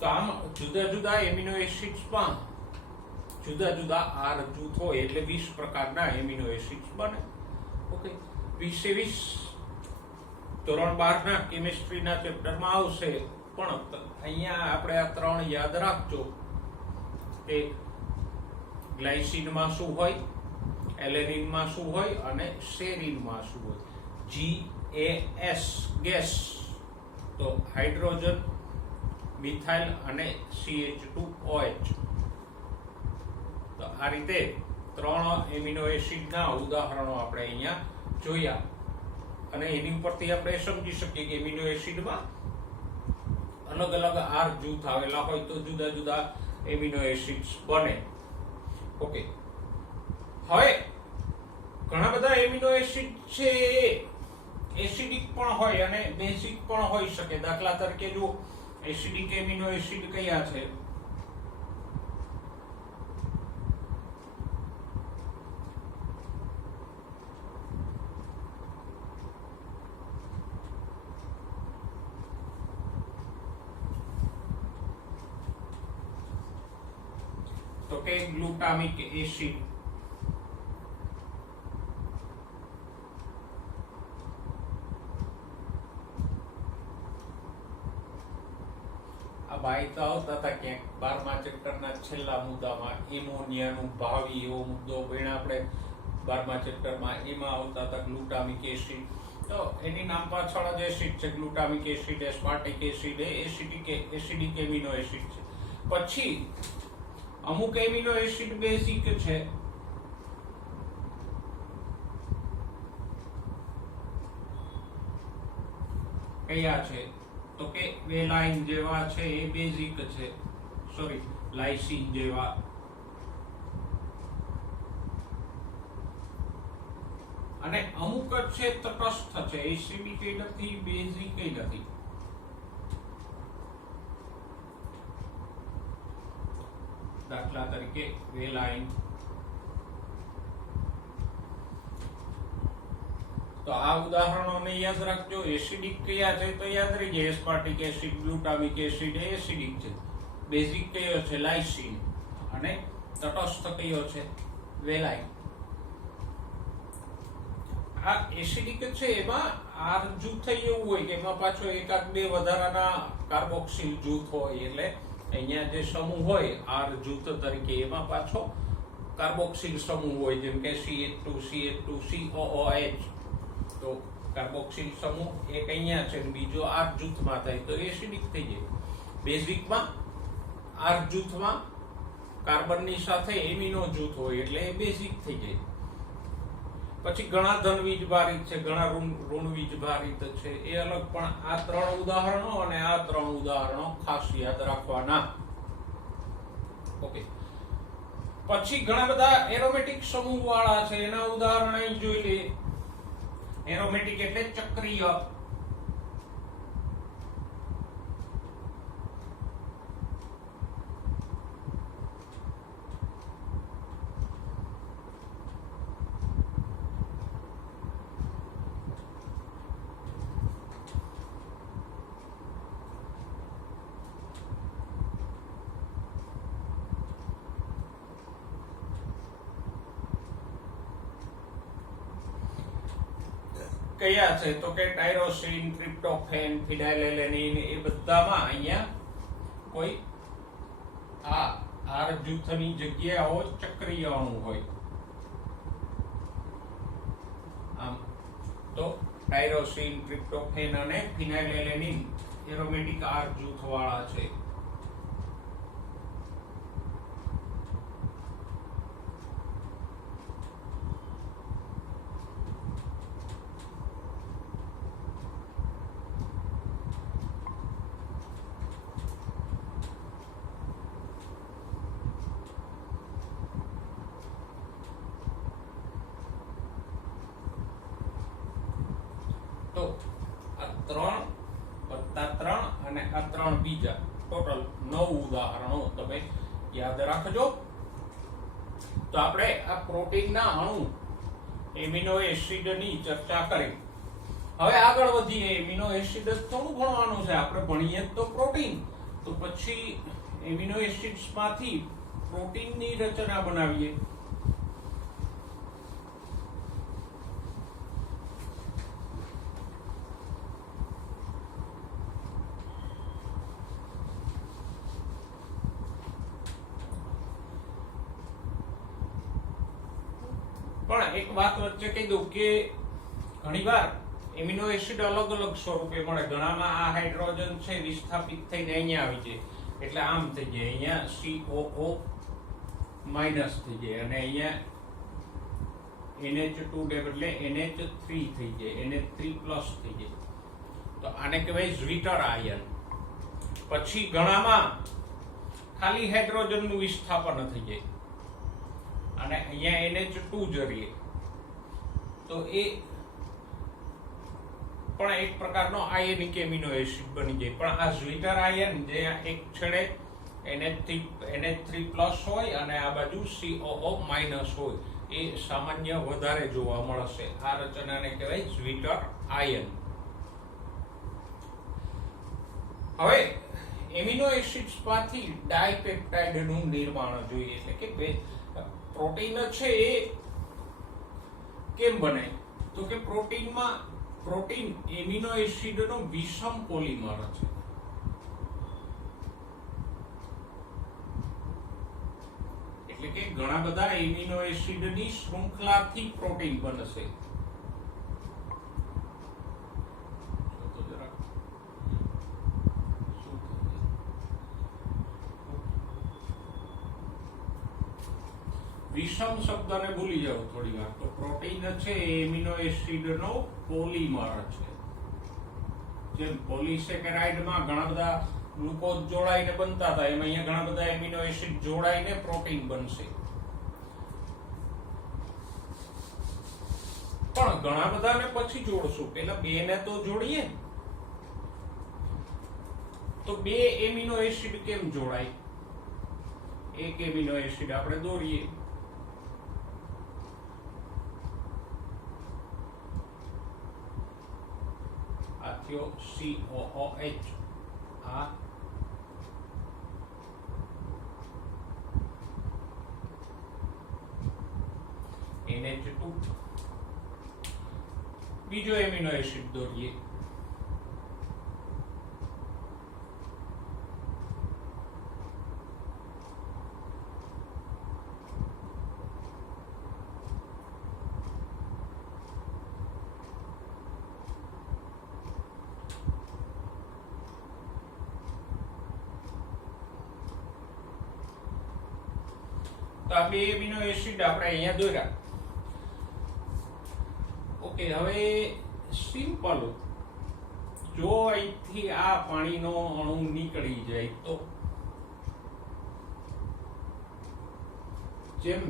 તો આમ જુદા જુદા એમિનો એસિડ્સમાં જુદા જુદા R જૂથ હોય એટલે 20 પ્રકારના એમિનો એસિડ્સ બને. ઓકે, 20 ધોરણ 12 ના કેમિસ્ટ્રીના ચેપ્ટરમાં આવશે, પણ અહીંયા આપણે આ ત્રણ યાદ રાખજો કે ગ્લાયસિનમાં શું હોય, એલેનિનમાં શું હોય અને સેરિનમાં શું હોય. GAS ગેસ તો હાઇડ્રોજન, મિથાઇલ અને CH2OH. તો આ રીતે ત્રણ એમિનો એસિડના ઉદાહરણો આપણે અહીંયા જોયા અને એની ઉપરથી આપણે સમજી શકીએ કે એમિનો એસિડમાં અલગ અલગ R જૂથ આવેલા હોય તો જુદા જુદા એમિનો એસિડ્સ બને. ઓકે, હવે ઘણા બધા એમિનો એસિડ છે એસિડિક પણ હોય અને બેઝિક પણ હોઈ શકે. દાખલા તરીકે જો એસિડિક એમિનો એસિડ કયા છે? તો કે ગ્લુટામિક એસિડ, બાયતા આવતા હતા ક્યાંક 12મા ચેપ્ટરના છેલ્લા મુદ્દામાં એમોનિયાનું ભાવિ એવો મુદ્દો ભણ્યા આપણે 12મા ચેપ્ટરમાં. એમાં આવતા હતા ગ્લુટામિક એસિડ. તો એની નામ પાછળ જ એસિડ છે. ગ્લુટામિક એસિડ, એસ્પાર્ટિક એસિડ એ એસિડિક એમિનો એસિડ છે. પછી અમુક એમિનો એસિડ બેઝિક છે. કયા છે? તો કે વેલાઇન જેવા છે એ બેઝિક છે, સોરી લાઇસિન જેવા. અને અમુક જ છે તટસ્થ છે, એસિડિક નથી, બેઝિક નથી. દાખલા તરીકે વેલાઇન. તો આ ઉદાહરણોને યાદ રાખજો. એસિડિક કયા છે તો યાદ રહી જાય, એસ્પાર્ટિક એસિડ, ગ્લુટામિક એસિડ એ એસિડિક છે. બેઝિક કયો છે? લાઇસિન. અને તટસ્થ કયો છે? વેલાઇન. આ એસિડિક છે એમાં R જૂથ એવું હોય કે એમાં પાછો એકાદ બે વધારાના કાર્બોક્સિલ જૂથ હોય. એટલે અહીંયા જે સમૂહ હોય R જૂથ તરીકે એમાં પાછો કાર્બોક્સિલ સમૂહ હોય, જેમ કે CH2COOH. તો કાર્બોક્સિલ સમૂહ એક અહીંયા છે, બીજો R જૂથમાં થાય તો એસિડિક થઈ જાય. બેઝિકમાં R જૂથમાં કાર્બનની સાથે એમિનો જૂથ હોય એટલે એ બેઝિક થઈ જાય. પછી ઘણા ધન વીજભારિત છે, ઘણા ઋણ વીજભારિત છે, એ અલગ. પણ આ ત્રણ ઉદાહરણો અને આ ત્રણ ઉદાહરણો ખાસ યાદ રાખવાના. ઓકે, પછી ઘણા બધા એરોમેટિક સમૂહ વાળા છે, એના ઉદાહરણ અહીં જોઈ લઈએ. એરોમેટિક એટલે ચક્રીય. કયા છે તો કે ટાયરોસિન, ટ્રિપ્ટોફેન, ફિનાઇલેલેનિન એ બધામાં અહીંયા કોઈ આ R જૂથની જગ્યાએ આવો ચક્રીય અણુ હોય. આમ તો ટાયરોસિન, ટ્રિપ્ટોફેન અને ફિનાઇલેલેનિન એરોમેટિક R જૂથ વાળા છે. તો આ 3 વત્તા 3 અને આ 3 બીજા ટોટલ 9 ઉદાહરણો તમે યાદ રાખજો. તો આપણે આ પ્રોટીનના અણુ એમિનો એસિડની ચર્ચા કરી. હવે આગળ વધીએ. એમિનો એસિડ થોડું ભણવાનું છે. આપણે ભણીએ તો પ્રોટીન, તો પછી એમિનો એસિડ્સમાંથી પ્રોટીનની રચના બનાવીએ. પણ એક વાત વચ્ચે કહી દઉં કે ઘણીવાર એમિનો એસિડ અલગ અલગ સ્વરૂપે મળે. ઘણામાં આ હાઇડ્રોજન છે વિસ્થાપિત થઈને અહીંયા આવી જાય, એટલે આમ થઈ જાય. અહીંયા COO માઈનસ થઈ જાય અને અહીંયા NH2 ને બદલે NH3 થઈ જાય, NH3 પ્લસ થઈ જાય. તો આને કહેવાય ઝ્વિટર આયન. પછી ઘણામાં ખાલી હાઇડ્રોજનનું વિસ્થાપન થઈ જાય અને અહીંયા NH2 જરીએ, તો એ પણ એક પ્રકારનો આયનિક એમિનો એસિડ બની જાય. પણ આ ઝ્વિટર આયન જે એક છેડે NH3 પ્લસ હોય અને આ બાજુ COO માઈનસ હોય, એ સામાન્ય વધારે જોવા મળશે. આ રચનાને કહેવાય ઝ્વિટર આયન. હવે એમિનો એસિડ્સ માંથી ડાયપેપ્ટાઇડનું નિર્માણ જોઈએ. એટલે કે પ્રોટીન છે એ કેમ બને? તો કે પ્રોટીન એમિનો એસિડનો વિષમ પોલિમર છે. એટલે કે ઘણા બધા એમિનો એસિડની શૃંખલાથી પ્રોટીન બનશે. વિષમ શબ્દને ભૂલી જાઓ થોડી વાર. તો પ્રોટીન છે એમિનો એસિડનો પોલિમર છે. જેમ પોલિસેકેરાઇડમાં ઘણા બધા ગ્લુકોઝ જોડાઈને બનતા હતા, એમાં અહીંયા ઘણા બધા એમિનો એસિડ જોડાઈને પ્રોટીન બનશે. પણ ઘણા બધાને પછી જોડશું. પેલા બે ને તો જોડીએ. તો બે એમિનો એસિડ કેમ જોડાય? એક એમિનો એસિડ આપણે દોરીએ. આ થયો COOH. આ NH2. બીજો એમિનો એસિડ દોરીએ. તો આ બે એમિનો એસિડ આપણે અહીંયા દોર્યા. ઓકે, હવે સિમ્પલ. જો અહીંથી આ પાણીનો અણુ નીકળી જાય તો જેમ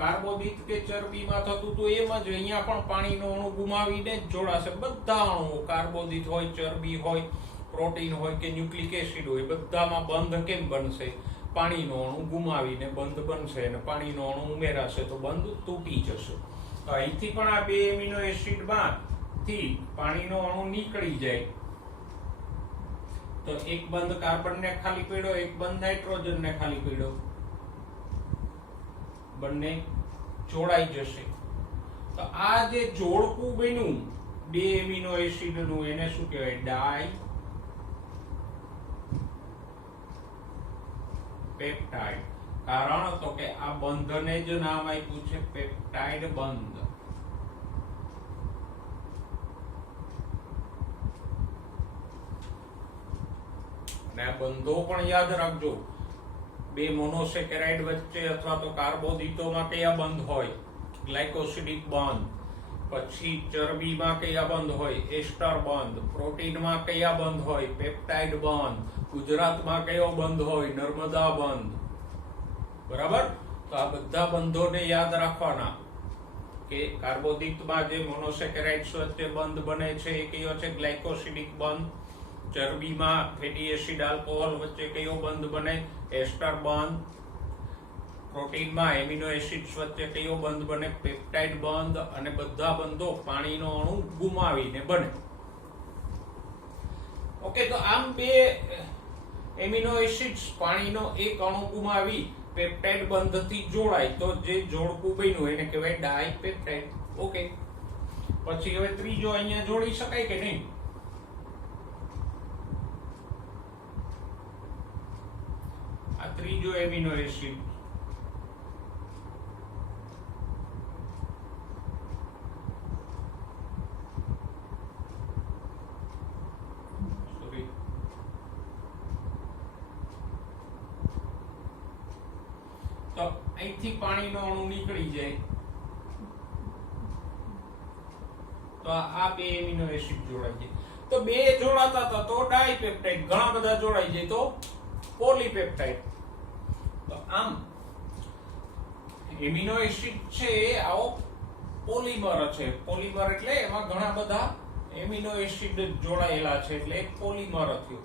કાર્બોદિત કે ચરબીમાં થતું તો એમ જ અહીંયા પણ પાણીનો અણુ ગુમાવીને જ જોડાશે. બધા અણુઓ કાર્બોદિત હોય, ચરબી હોય, પ્રોટીન હોય કે ન્યુક્લિક એસિડ હોય, બધામાં બંધ કેમ બનશે? પાણીનો અણુ ગુમાવીને બંધ બનશે અને પાણીનો અણુ ઉમેરાશે તો બંધ તૂટી જશે. તો અહીંથી પણ આ બે એમિનો એસિડમાંથી પાણીનો અણુ નીકળી જાય તો એક બંધ કાર્બનને ખાલી પડ્યો, એક બંધ નાઇટ્રોજનને ખાલી પડ્યો, બંને જોડાઈ જશે. તો આ જે જોડકું બન્યું બે એમિનો એસિડ નું એને શું કહેવાય? ડાઈ પેપ્ટાઇડ. કારણ તો કે આ બંધને જ નામ આપ્યું છે પેપ્ટાઇડ બંધ. અને આ બંધો પણ યાદ રાખજો, બે મોનોસેકેરાઇડ વચ્ચે અથવા તો કાર્બોદિતોમાં કયા બંધ હોય? ગ્લાયકોસિડિક બંધ. પછી ચરબીમાં કયા બંધ હોય? એસ્ટર બંધ. પ્રોટીનમાં કયા બંધ હોય? પેપ્ટાઇડ બંધ. ગુજરાતમાં કયો બંધ હોય? નર્મદા બંધ. બરાબર? તો આ બધા બંધોને યાદ રાખવાના કે કાર્બોદિતમાં જે મોનોસેકેરાઇડ્સ વચ્ચે બંધ બને છે એ કયો છે? ગ્લાયકોસિડિક બંધ. ચરબીમાં ફેટી એસિડ આલ્કોહોલ વચ્ચે કયો બંધ બને? એસ્ટર બંધ. પ્રોટીનમાં એમિનો એસિડ્સ વચ્ચે કયો બંધ બને? પેપ્ટાઇડ બંધ. અને બધા બંધો પાણીનો અણુ ગુમાવીને બને. ઓકે, તો આમ બે એમિનો એસિડ્સ પાણીનો એક અણુ ગુમાવી પેપ્ટાઇડ બંધથી જોડાય તો જે જોડકું બન્યું એને કહેવાય ડાયપેપ્ટાઇડ. ઓકે, પછી હવે ત્રીજો અહીંયા જોડી શકાય કે નહીં? આ ત્રીજો એમિનો એસિડ તો અહીંથી પાણીનો અણુ નીકળી જાય તો આ બે એમિનો એસિડ જોડાઈ જાય. તો બે જોડાતા હતા તો ડાયપેપ્ટાઇડ, ઘણા બધા જોડાઈ જાય તો પોલીપેપ્ટાઇડ. તો આમ એમિનો એસિડ છે આવો પોલિમર છે. પોલિમર એટલે એમાં ઘણા બધા એમિનો એસિડ જોડાયેલા છે એટલે એક પોલિમર થયું.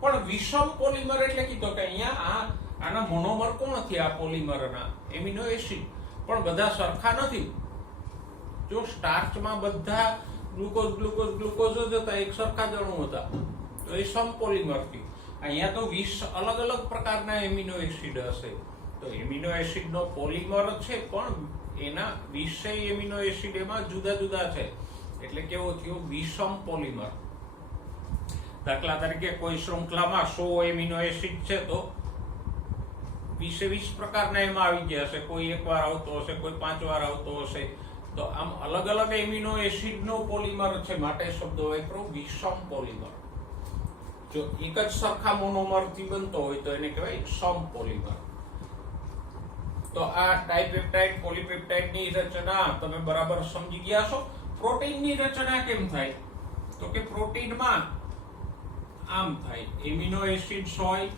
પણ વિષમ પોલિમર એટલે કીધું કે અહીંયા આના મોનોમર કોણ નથી? આ પોલિમરના એમિનો એસિડ પણ બધા સરખા નથી. જો સ્ટાર્ચમાં બધા ગ્લુકોઝ ગ્લુકોઝ ગ્લુકોઝ જ હતા, એક સરખા જ અણુ હતા, તો એ સમપોલિમર થયું. અહીંયા તો 20 અલગ અલગ પ્રકારના એમિનો એસિડ હશે. તો એમિનો એસિડનો પોલિમર છે પણ એના 20 એમિનો એસિડ એમાં જુદા જુદા છે એટલે કેવો થયો? વિષમ પોલિમર. દાખલા તરીકે કોઈ શૃંખલામાં 100 એમિનો એસિડ છે તો 20 પ્રકારના એમાં આવી ગયા હશે. કોઈ એક વાર આવતો હશે, કોઈ 5 વાર આવતો હશે. તો આમ અલગ અલગ એમિનો એસિડનો પોલિમર છે માટે શબ્દ વાપરો વિષમ પોલિમર. જો એક જ સરખા મોનોમરથી બનતો હોય તો એને કહેવાય સમપોલિમર. તો આ ડાયપેપ્ટાઇડ પોલીપેપ્ટાઇડની રચના તમે બરાબર સમજી ગયા છો. પ્રોટીનની રચના કેમ થાય? તો કે પ્રોટીનમાં આમ થાય, એમિનો એસિડ્સ હોય,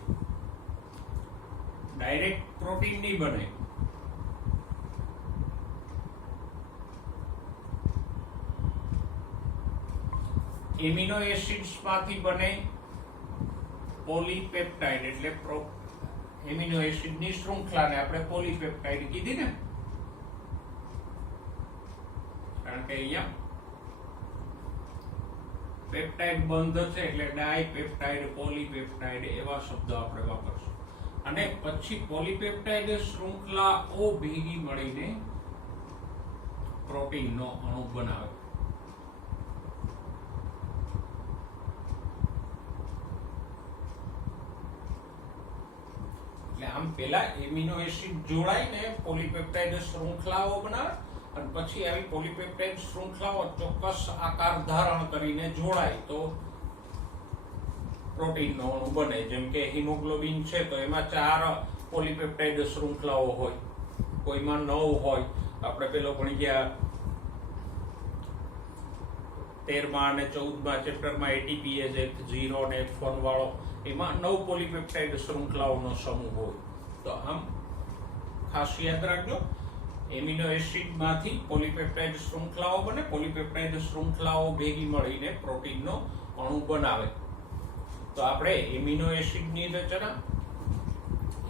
ડાયરેક્ટ પ્રોટીન નહીં બને. એમિનો એસિડ્સ માંથી બને પોલીપેપ્ટાઇડ એટલે એમિનો એસિડની શૃંખલાને આપણે પોલીપેપ્ટાઇડ કીધી ને, કારણ કે અહીંયા પેપ્ટાઇડ બંધ છે એટલે ડાયપેપ્ટાઇડ, પોલીપેપ્ટાઇડ એવા શબ્દ આપણે વાપરશું. અને પછી પોલીપેપ્ટાઇડ શૃંખલાઓ ભેગી મળીને પ્રોટીનનો અણુ બનાવે. આમ પેલા એમિનો એસિડ જોડાઈને પોલીપેપ્ટાઇડ શૃંખલાઓ બનાવે અને પછી આવી પોલીપેપ્ટાઇડ શૃંખલાઓ ચોક્કસ આકાર ધારણ કરીને જોડાય તો પ્રોટીનનો અણુ બને. જેમ કે હિમોગ્લોબિન છે તો એમાં 4 પોલીપેપ્ટાઇડ શૃંખલાઓ હોય, કોઈમાં 9 હોય. આપણે પેલો ભણી ગયા 13મા અને 14મા ચેપ્ટરમાં એટીપીએસ F0 અને F1 વાળો, એમાં 9 પોલીપેપ્ટાઇડ શૃંખલાઓનો સમૂહ હોય. તો આમ ખાસ યાદ રાખજો, એમિનો એસિડમાંથી પોલીપેપ્ટાઇડ શૃંખલાઓ બને, પોલીપેપ્ટાઇડ શૃંખલાઓ ભેગી મળીને પ્રોટીનનો અણુ બનાવે. તો આપણે એમિનો એસિડની રચના,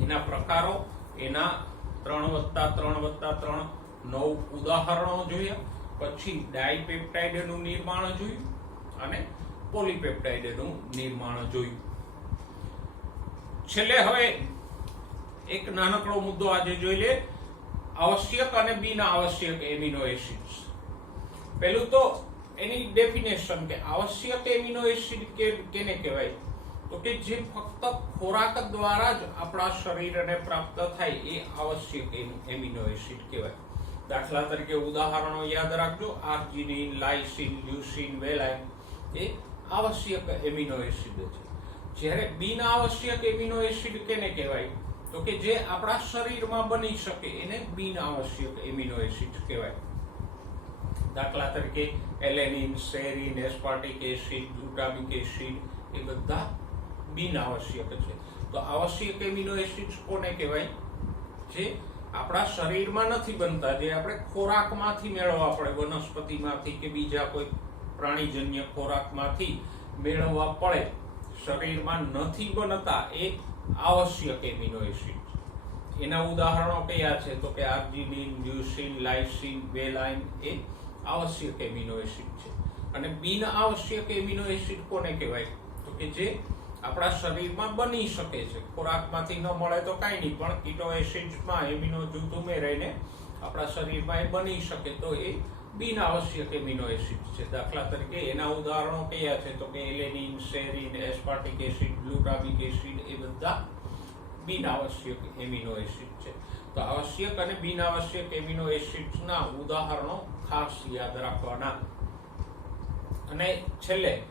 એના પ્રકારો, એના 3+3+3 9 ઉદાહરણો જોયા. પછી ડાયપેપ્ટાઇડનું નિર્માણ જોયું અને પોલીપેપ્ટાઇડનું નિર્માણ જોયું. છેલ્લે હવે એક નાનકડો મુદ્દો આજે જોઈ લે, આવશ્યક અને બિન આવશ્યક એમિનો એસિડ્સ. પહેલું તો એની ડેફિનેશન કે આવશ્યક એમિનો એસિડ કેને કહેવાય, તો કે જે ફક્ત ખોરાક દ્વારા જ આપણા શરીરને પ્રાપ્ત થાય એ આવશ્યક એમિનો એસિડ કહેવાય. દાખલા તરીકે ઉદાહરણો યાદ રાખજો, આર્જિનિન, લાઇસિન, લ્યુસિન, વેલાઇન એ આવશ્યક એમિનો એસિડ છે. જ્યારે બિન આવશ્યક એમિનો એસિડ કેને કહેવાય, તો કે જે આપણા શરીરમાં બની શકે એને બિન આવશ્યક એમિનો એસિડ કહેવાય. દાખલા તરીકે alanine, serine, aspartic acid, glutamic acid એ બધા બિન આવશ્યક છે. તો આવશ્યક એમિનો એસિડ્સ કોને કહેવાય? જે આપણા શરીરમાં નથી બનતા, જે આપણે ખોરાકમાંથી મેળવવા પડે, વનસ્પતિમાંથી કે બીજા કોઈ પ્રાણીજન્ય ખોરાકમાંથી મેળવવા પડે, શરીરમાં નથી બનતા, એ આવશ્યક એમિનો એસિડ. એના ઉદાહરણો કયા છે? તો કે આર્જિનિન, લ્યુસિન, લાઇસિન, વેલાઇન એ આવશ્યક એમિનો એસિડ છે. અને બિન આવશ્યક એમિનો એસિડ કોને કહેવાય? તો કે જે આપણા શરીરમાં બની શકે છે, ખોરાકમાંથી ન મળે તો કાંઈ નહીં, પણ કીટો એસિડ્સમાં એમિનો જૂથ ઉમેરાઈને આપણા શરીરમાં એ બની શકે, તો એ બિન આવશ્યક એમિનો એસિડ છે. દાખલા તરીકે એના ઉદાહરણો કયા છે? તો કે alanine, serine, aspartic acid, glutamic acid એ બધા બિન આવશ્યક એમિનો એસિડ છે. તો આવશ્યક અને બિન આવશ્યક એમિનો એસિડ્સના ઉદાહરણો ખાસ યાદ રાખવાના. અને છેલ્લે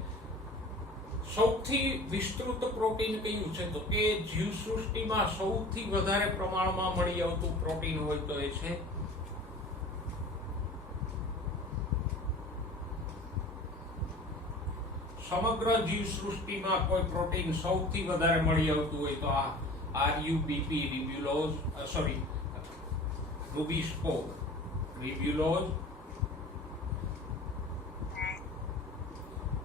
સૌથી વિસ્તૃત પ્રોટીન કયું છે? તો કે જીવસૃષ્ટિમાં સૌથી વધારે પ્રમાણમાં મળી આવતું પ્રોટીન હોય તો એ છે સમગ્ર જીવસૃષ્ટિમાં કોઈ પ્રોટીન સૌથી વધારે મળી આવતું હોય તો આ આરયુબીપી, રિબ્યુલોઝ, રૂબિસ્કો, રિબ્યુલોઝ,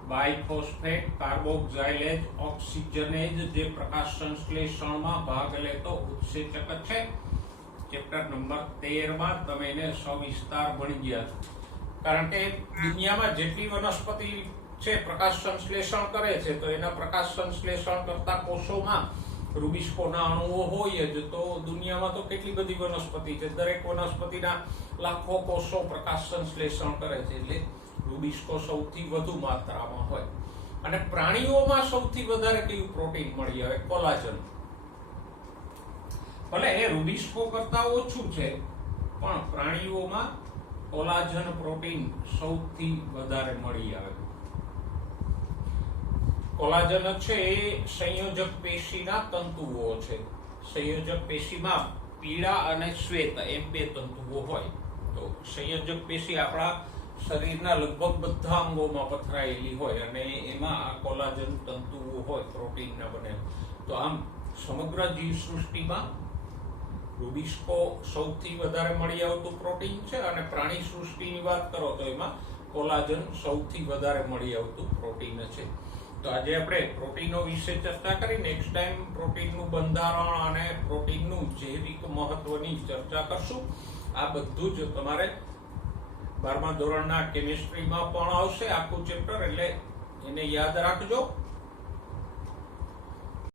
બાયફોસ્ફેટ, કાર્બોક્સાઇલેજ, ઓક્સિજનેજ જે પ્રકાશ સંશ્લેષણમાં ભાગ લેતો ઉત્સેચક છે. ચેપ્ટર નંબર 13 માં તમે એને સવિસ્તાર ભણી ગયા. કારણ કે દુનિયામાં જેટલી વનસ્પતિ છે પ્રકાશ સંશ્લેષણ કરે છે, તો એના પ્રકાશ સંશ્લેષણ કરતા કોષોમાં રૂબિસ્કોના અણુઓ હોય જ. તો દુનિયામાં તો કેટલી બધી વનસ્પતિ છે, દરેક વનસ્પતિના લાખો કોષો પ્રકાશ સંશ્લેષણ કરે છે, એટલે રૂબિસ્કો સૌથી વધુ માત્રામાં હોય. અને પ્રાણીઓમાં સૌથી વધારે કયું પ્રોટીન મળી આવે? કોલાજન. ભલે એ રૂબિસ્કો કરતા ઓછું છે, પણ પ્રાણીઓમાં કોલાજન પ્રોટીન સૌથી વધારે મળી આવે. કોલાજન છે એ સંયોજક પેશીના તંતુઓ છે. સંયોજક પેશીમાં પીળા અને શ્વેત એમ બે તંતુઓ હોય. તો સંયોજક પેશી આપણા શરીરના લગભગ બધા અંગોમાં પથરાયેલી હોય અને એમાં આ કોલાજન તંતુઓ હોય પ્રોટીનના બને. તો આમ સમગ્ર જીવસૃષ્ટિમાં રૂબિસ્કો સૌથી વધારે મળી આવતું પ્રોટીન છે. અને પ્રાણી સૃષ્ટિની વાત કરો તો એમાં કોલાજન સૌથી વધારે મળી આવતું પ્રોટીન છે. તો આજે આપણે પ્રોટીનો વિશે ચર્ચા કરી. નેક્સ્ટ ટાઈમ પ્રોટીનનું બંધારણ અને પ્રોટીનનું જૈવિક મહત્વની ચર્ચા કરશું. આ બધું જ તમારે 12મા ધોરણના કેમિસ્ટ્રીમાં પણ આવશે આખું ચેપ્ટર, એટલે એને યાદ રાખજો.